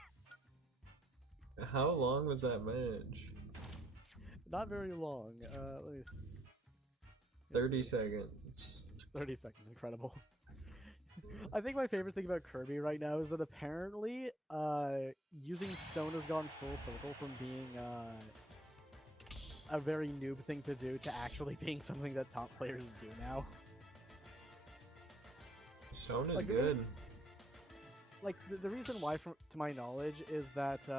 How long was that match? Not very long. Let me see. 30 seconds. 30 seconds, incredible. I think my favorite thing about Kirby right now is that apparently, using Stone has gone full circle from being, a very noob thing to do to actually being something that top players do now. Stone is Like, good. Like, the reason why, to my knowledge, is that, Choose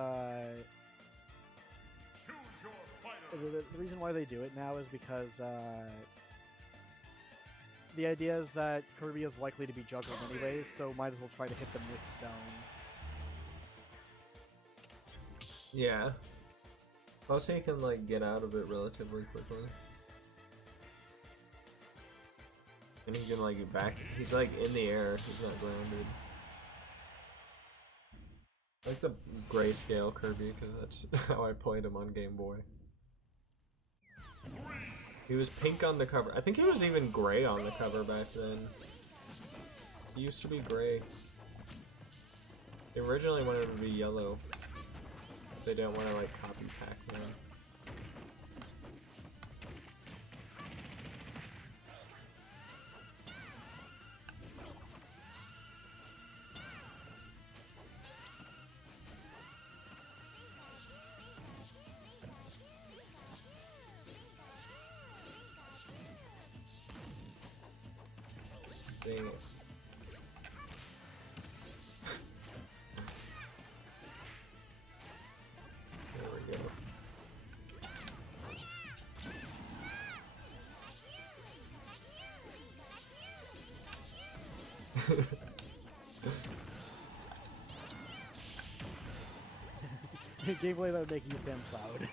your fighter. the reason why they do it now is because, the idea is that Kirby is likely to be juggled anyways, so might as well try to hit them with Stone. Yeah. Plus he can like get out of it relatively quickly. And he can like back he's like in the air, he's not grounded. I like the grayscale Kirby because that's how I played him on Game Boy. He was pink on the cover. I think he was even gray on the cover back then. He used to be gray. They originally wanted him to be yellow. They didn't want to like copy Pac-Man. Dang it. There we go. Gameplay that would make you stand proud.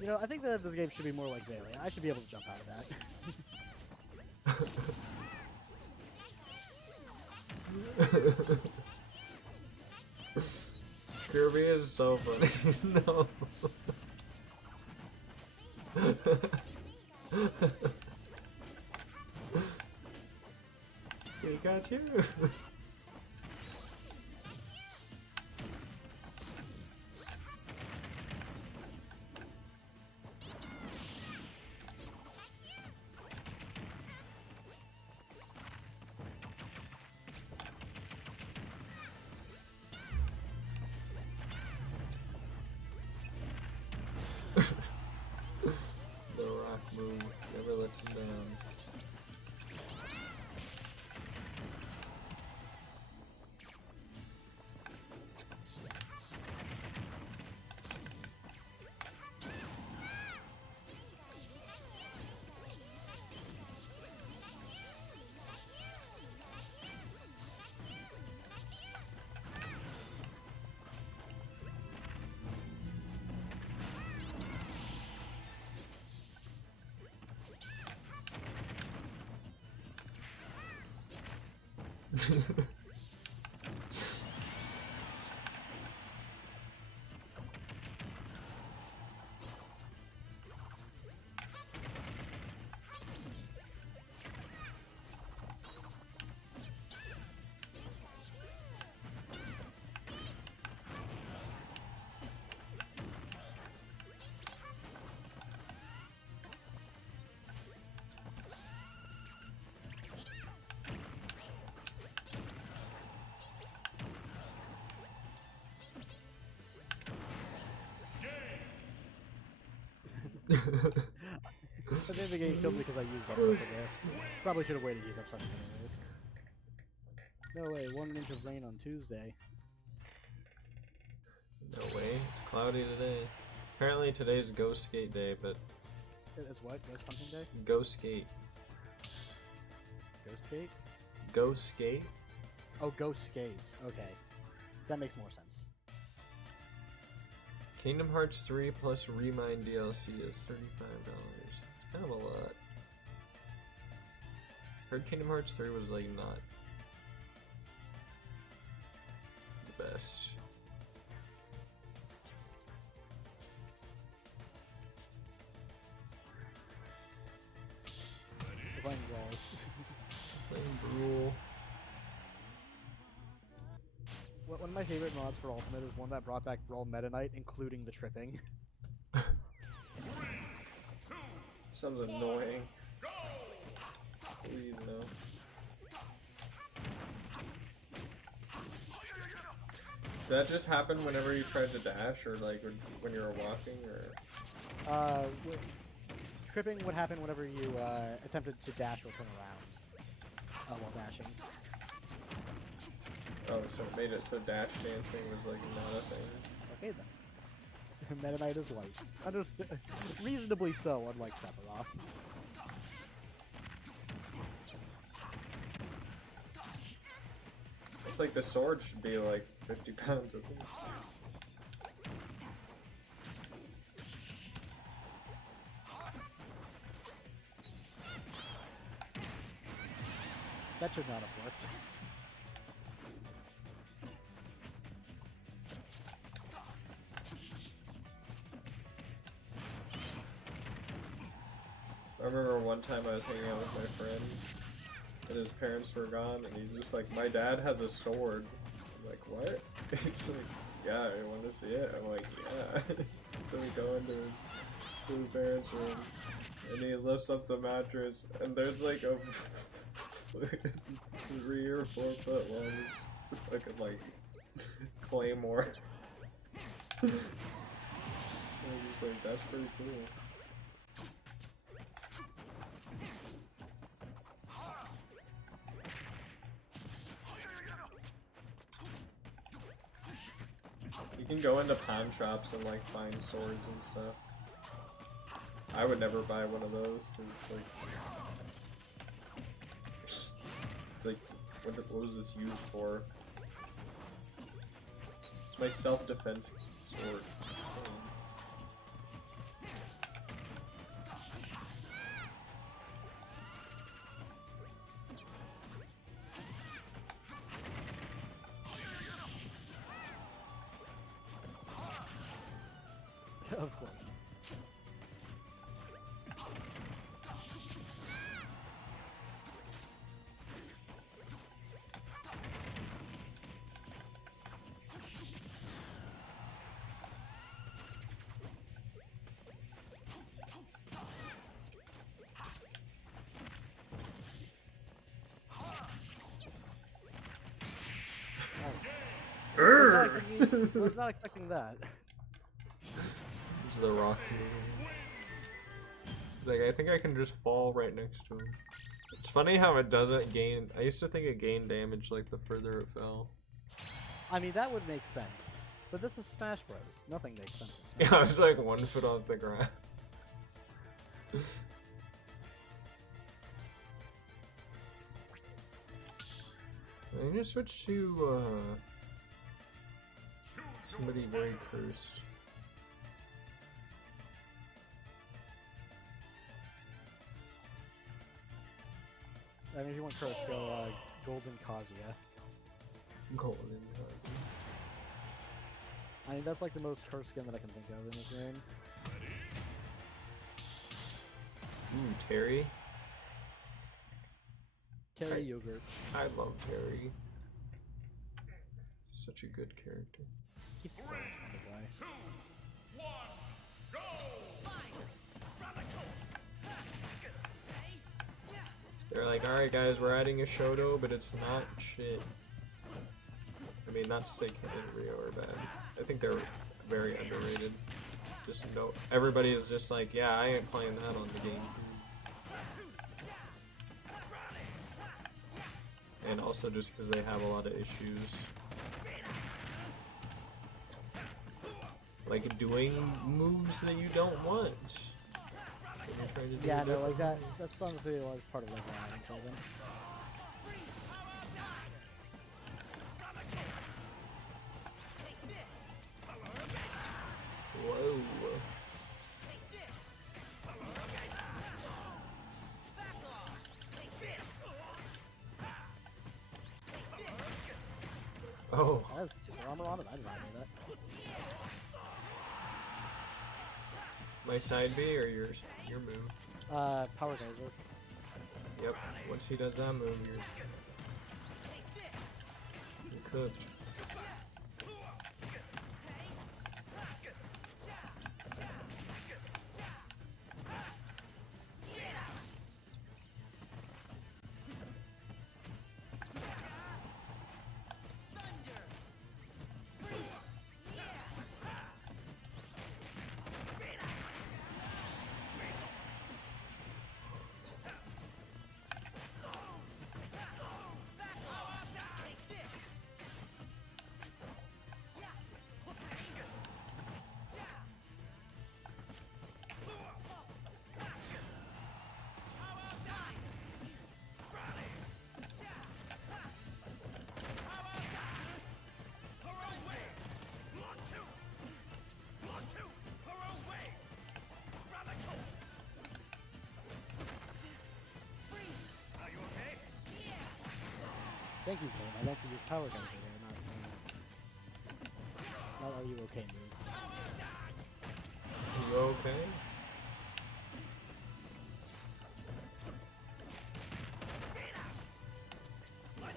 You know, I think that this game should be more like Melee. I should be able to jump out of that. Kirby is so funny. No. Pikachu. The Rock move never lets him down. I think the game killed me because I used up something there. Probably should have waited to use up something anyways. No way, 1 inch of rain on Tuesday. No way, it's cloudy today. Apparently today's Go Skate Day, but It's what? Ghost something day? Go Skate. Ghost skate? Go Skate? Oh, ghost skate. Okay. That makes more sense. Kingdom Hearts 3 plus Remind DLC is $35. Kind of a lot. Heard Kingdom Hearts 3 was like not the best. Playing Brawl. Playing Brule. One of my favorite mods for Ultimate is one that brought back Brawl Meta Knight, including the tripping. Sounds annoying. Please no. Did that just happen whenever you tried to dash, or like when you were walking, or? Tripping would happen whenever you attempted to dash or turn around while dashing. Oh, so it made it so dash dancing was like not a thing. Okay then. Meta Knight is light. Reasonably so, unlike Sephiroth. It's like the sword should be like 50 pounds at least. That should not have worked. I remember one time I was hanging out with my friend, and his parents were gone, and he's just like, "My dad has a sword." I'm like, "What?" He's like, "Yeah, I want to see it." I'm like, "Yeah." So we go into his parents' room, and he lifts up the mattress, and there's like a 3 or 4 foot long fucking like claymore. I was just like, "That's pretty cool." You can go into pawn shops and like find swords and stuff. I would never buy one of those because it's like what was this used for? It's my self-defense sword. Of course. Was not expecting that. It's the rock move. Like, I think I can just fall right next to him. It's funny how it doesn't gain. I used to think it gained damage like the further it fell. I mean, that would make sense. But this is Smash Bros. Nothing makes sense in Yeah, Smash I was like 1 foot off the ground. I'm gonna switch to somebody very cursed. I mean, if you want curse, go Golden Kazuya. Golden. I mean, that's like the most cursed skin that I can think of in this game. Ooh, Terry. Carry Right. Yogurt. I love Terry. Such a good character. He's so fun to play. 2, 1, go! They're like, alright guys, we're adding a Shoto, but it's not shit. I mean, not to say Ken and Rio are bad. I think they're very underrated. Just no, everybody is just like, yeah, I ain't playing that on the game. And also just because they have a lot of issues. Like doing moves that you don't want. When you're trying to do Yeah, it no, like that. differently. That's honestly a large part of like why I enjoy them. Whoa. Oh, I have super armor on it. I did not know that. my side B or your move? Power Geyser. Yep. Once he does that move, you're cooked. Thank you, Kane. I like to use Power Geyser there, not Are You Okay move. You okay?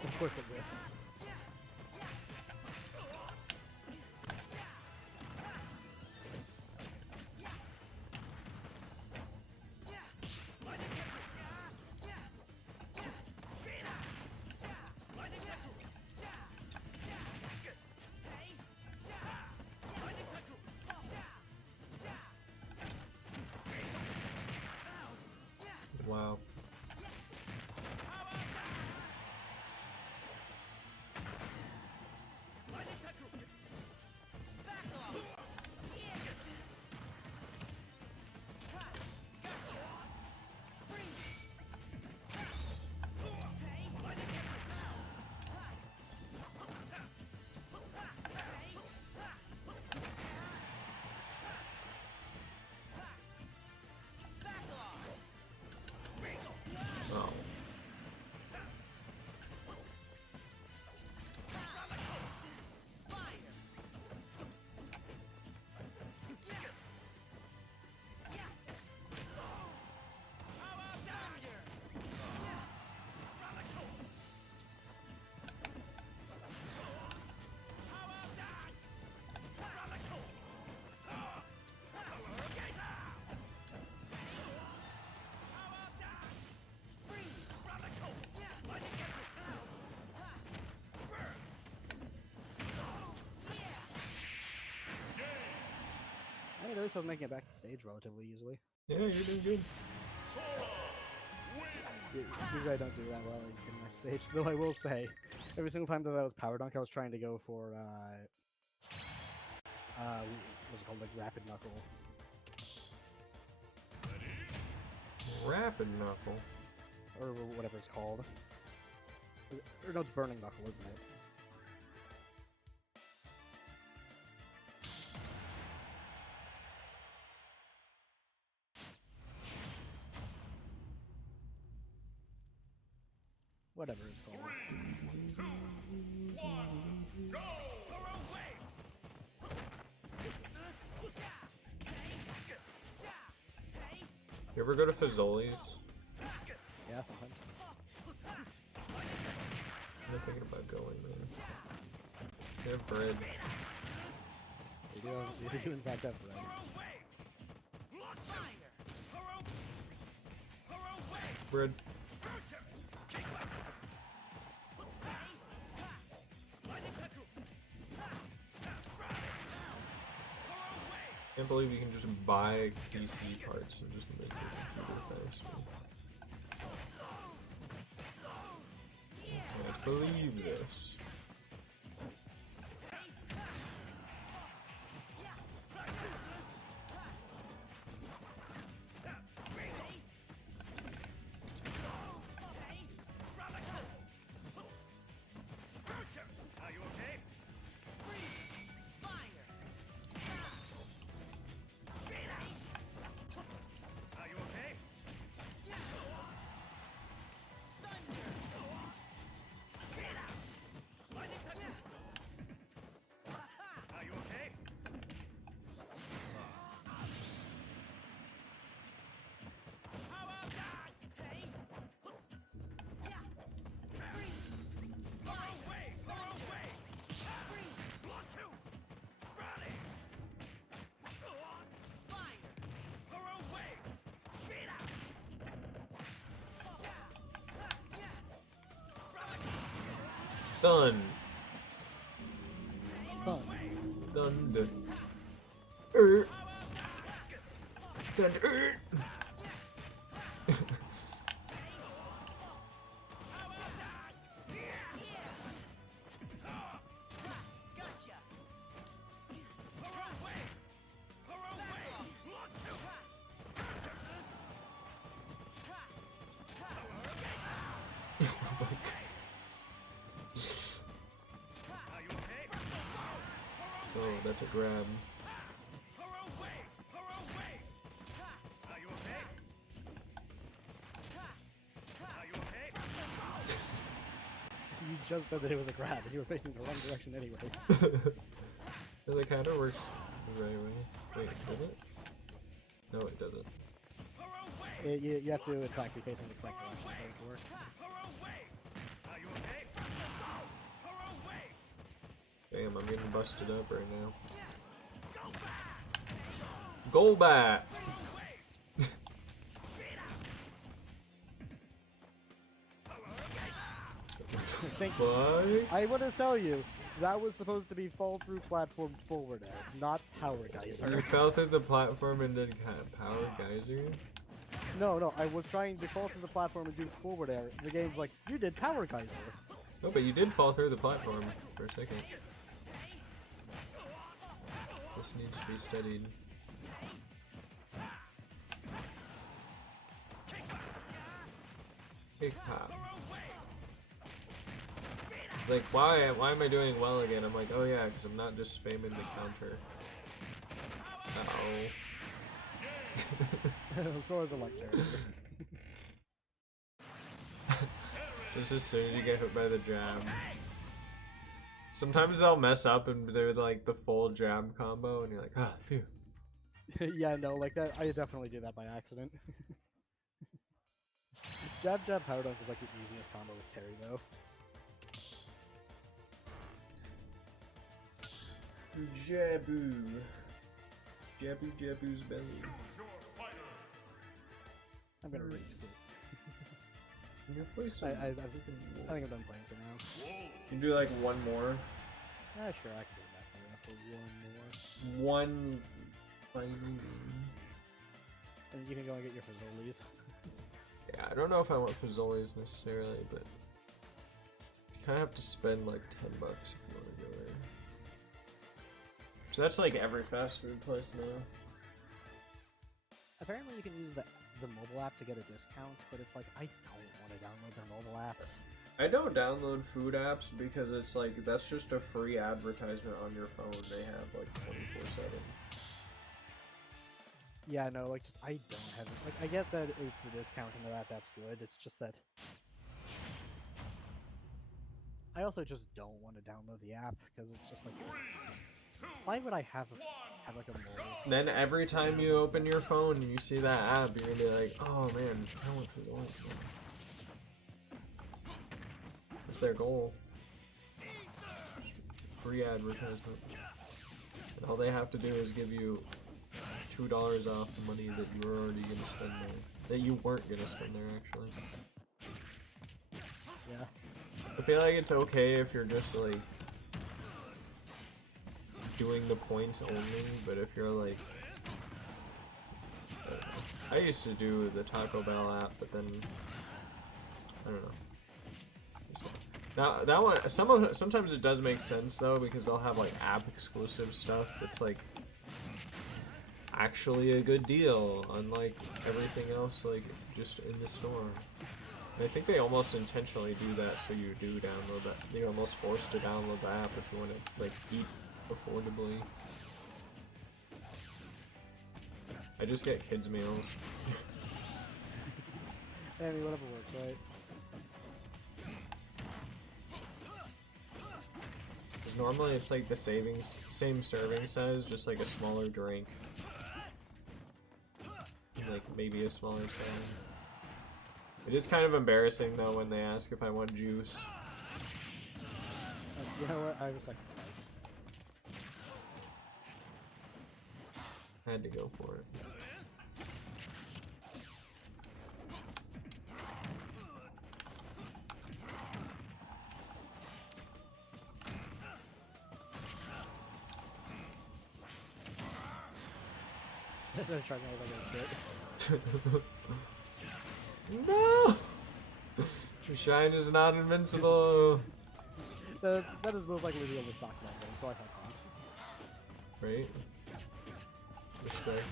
Of course it whiffs. Wow. noticed I was making it back to stage relatively easily. Yeah, you're doing good. Usually I don't do that well in my stage. Though I will say, every single time that I was power dunk, I was trying to go for what's it called, like rapid knuckle. Rapid knuckle. Or whatever it's called. Or no, it's burning knuckle, isn't it? Whatever it's called. 3, 2, 1, go! You ever go to Fazoli's? Yeah, sometimes. I'm thinking about going there. They have bread. You do in fact have bread. Bread. Can't believe you can just buy PC parts and just make your computer faster. I can't believe this. Are you okay? Are you okay? Are you okay? Done. Fun. Done. Done. Done. Oh, that's a grab. Are you okay? Are you okay? You just said that it was a grab, and you were facing the wrong direction anyways. Well, it kind of works the right way. Wait, does it? No, it doesn't. You have to, in fact, be facing the correct direction for it to work. Are you okay? Damn, I'm getting busted up right now. Go back! Thank you. Fuck? I want to tell you, that was supposed to be fall through platform forward air, not power You geyser. fell through the platform and did power geyser? No, I was trying to fall through the platform and do forward air. The game's like, you did power geyser. No, but you did fall through the platform for a second. This needs to be studied. Kick pop. It's like, why am I doing well again? I'm like, oh yeah, because I'm not just spamming the counter. Uh-oh. Sora's a light character. Just as soon as you get hit by the jab. Sometimes they'll mess up and they're like the full jab combo and you're like, ah, phew. Yeah, no, like that. I definitely do that by accident. Jab power dunk is like the easiest combo with Terry though. Jabu. Jabu's belly. Choose your fighter. I'm gonna rage quit. I'm gonna play some. I think I'm done playing for now. You do like one more. Yeah, sure, I can do that for one more. One Final game. And you can go and get your Fazoli's. Yeah, I don't know if I want Fazoli's necessarily, but you kind of have to spend like $10 if you want to go there. So that's like every fast food place now. Apparently, you can use the mobile app to get a discount, but it's like, I don't want to download their mobile apps. I don't download food apps because it's like that's just a free advertisement on your phone. They have like 24/7. Yeah, no, like, just, I don't have it. Like, I get that it's a discount and that's good. It's just that I also just don't want to download the app because it's just like, why would I have like a mobile? Then every time you open your phone and you see that app, you're gonna be like, oh man, I want Fazoli's. That's their goal. Free advertisement. And all they have to do is give you $2 off the money that you were already gonna spend there. That you weren't gonna spend there, actually. Yeah. I feel like it's okay if you're just like doing the points only, but if you're like, I don't know. I used to do the Taco Bell app, but then I don't know. Now that one, sometimes it does make sense though, because they'll have like app exclusive stuff that's like actually a good deal, unlike everything else like just in the store. And I think they almost intentionally do that so you do download that. You're almost forced to download the app if you want to like eat affordably. I just get kids meals. I mean, whatever works, right? 'Cause normally it's like the same serving size, just like a smaller drink. And, like maybe a smaller salad. It is kind of embarrassing though when they ask if I want juice. You know what? I respect the spice. I had to go for it. That's what I'm trying to make like a shit. No! Shine is not invincible! That is most likely the only stock number, so I thought that. Right? Respect.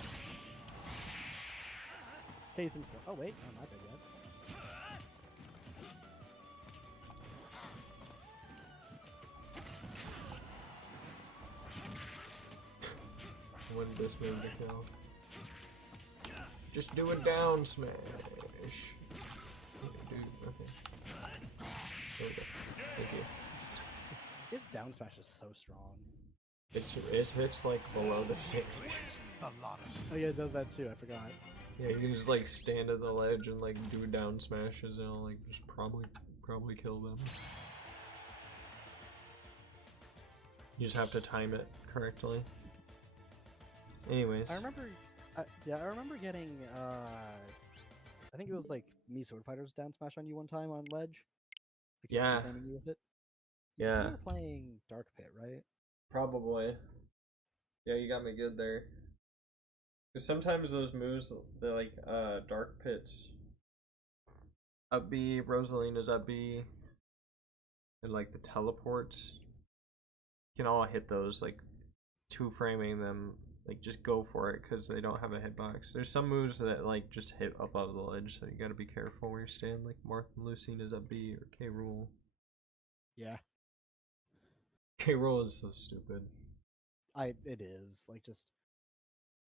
Case in point. Oh wait, I'm not dead yet. When this move to kill. Just do a down smash. Dude, okay. There we go. Thank you. Its down smash is so strong. It hits like below the stage. Oh yeah, it does that too. I forgot. Yeah, you can just like stand at the ledge and like do down smashes and it'll like just probably kill them. You just have to time it correctly. Anyways. I remember. Yeah, I remember getting. I think it was like me Sword Fighter's down smash on you one time on ledge. Like, Yeah. two-framing you with it. Yeah. You were playing Dark Pit, right? Probably. Yeah, you got me good there. Because sometimes those moves, they're like Dark Pits, up B, Rosalina's up B, and like the teleports. You can all hit those, like two-framing them, like just go for it because they don't have a hitbox. There's some moves that like just hit above the ledge, so you gotta be careful where you stand, like Martha Lucina's up B or K. Rool. Yeah. K. Rool is so stupid. It is like just.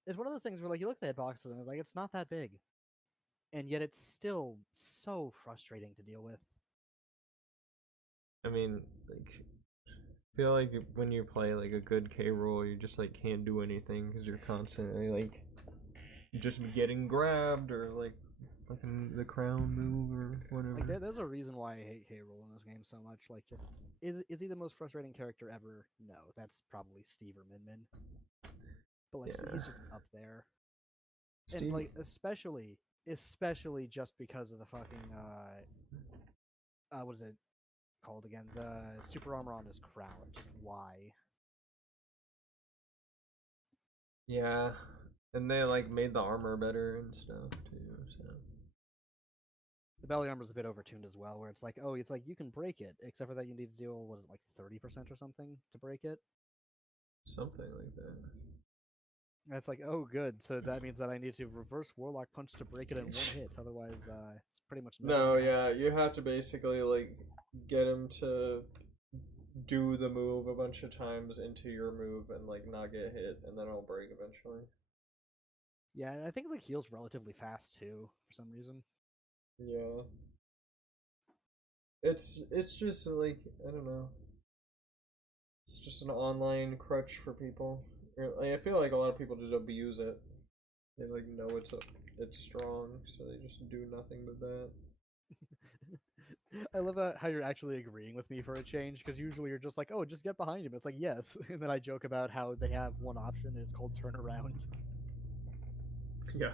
It's one of those things where like you look at the hitboxes and it's like it's not that big, and yet it's still so frustrating to deal with. I mean, like, I feel like when you play like a good K. Rool, you just like can't do anything because you're constantly like just getting grabbed or like fucking the crown move or whatever. Like there's a reason why I hate K. Rool in this game so much. Like, just is he the most frustrating character ever? No, that's probably Steve or Min Min. But like Yeah. he's just up there, Steve- and like especially just because of the fucking what is it called again? The super armor on his crown. Just why? Yeah, And they like made the armor better and stuff too. So The belly armor is a bit overtuned as well, where it's like, oh, it's like you can break it, except for that you need to deal, what is it, like 30% or something to break it? something like that. And it's like, oh, good. So that means that I need to reverse Warlock Punch to break it in one hit. Otherwise, it's pretty much No, now. yeah, you have to basically like get him to do the move a bunch of times into your move and like not get hit, and then it'll break eventually. Yeah, and I think it like heals relatively fast too, for some reason. Yeah. It's just like I don't know. It's just an online crutch for people. Like, I feel like a lot of people just abuse it. They like know it's strong, so they just do nothing but that. I love how you're actually agreeing with me for a change, because usually you're just like, oh, just get behind him. It's like, yes. And then I joke about how they have one option, and it's called turn around. Yeah.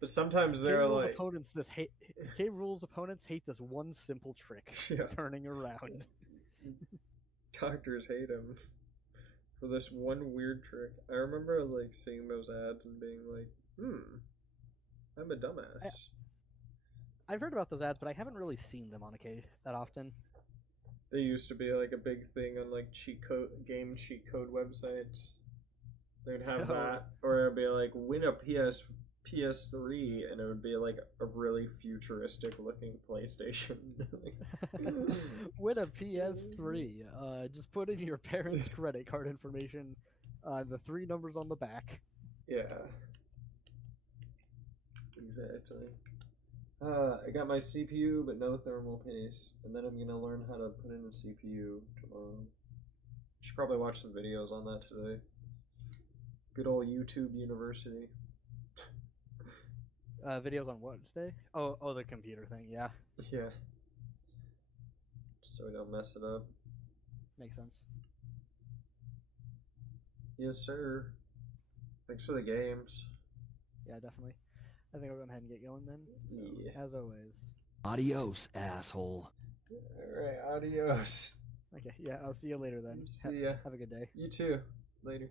But sometimes K they're rules like, opponents this hate. K rules opponents hate this one simple trick, yeah, turning around. doctors hate him for this one weird trick. I remember like seeing those ads and being like, I'm a dumbass. I've heard about those ads, but I haven't really seen them on a K that often. They used to be like a big thing on like game cheat code websites. They'd have Oh. that, or it'd be like win a PS3, and it would be like a really futuristic looking PlayStation. Win a PS3. Just put in your parents' credit card information, the 3 numbers on the back. Yeah, exactly. I got my CPU, but no thermal paste, and then I'm gonna learn how to put in a CPU tomorrow. Should probably watch some videos on that today. Good old YouTube University. Videos on what today? Oh, the computer thing. Yeah, Yeah. So we don't mess it up. makes sense. Yes, sir. Thanks for the games. Yeah, definitely. I think I'll go ahead and get going then. So, Yeah. as always. Adios, asshole. Alright, adios. Okay, yeah, I'll see you later then. See ya. Have a good day. You too. Later.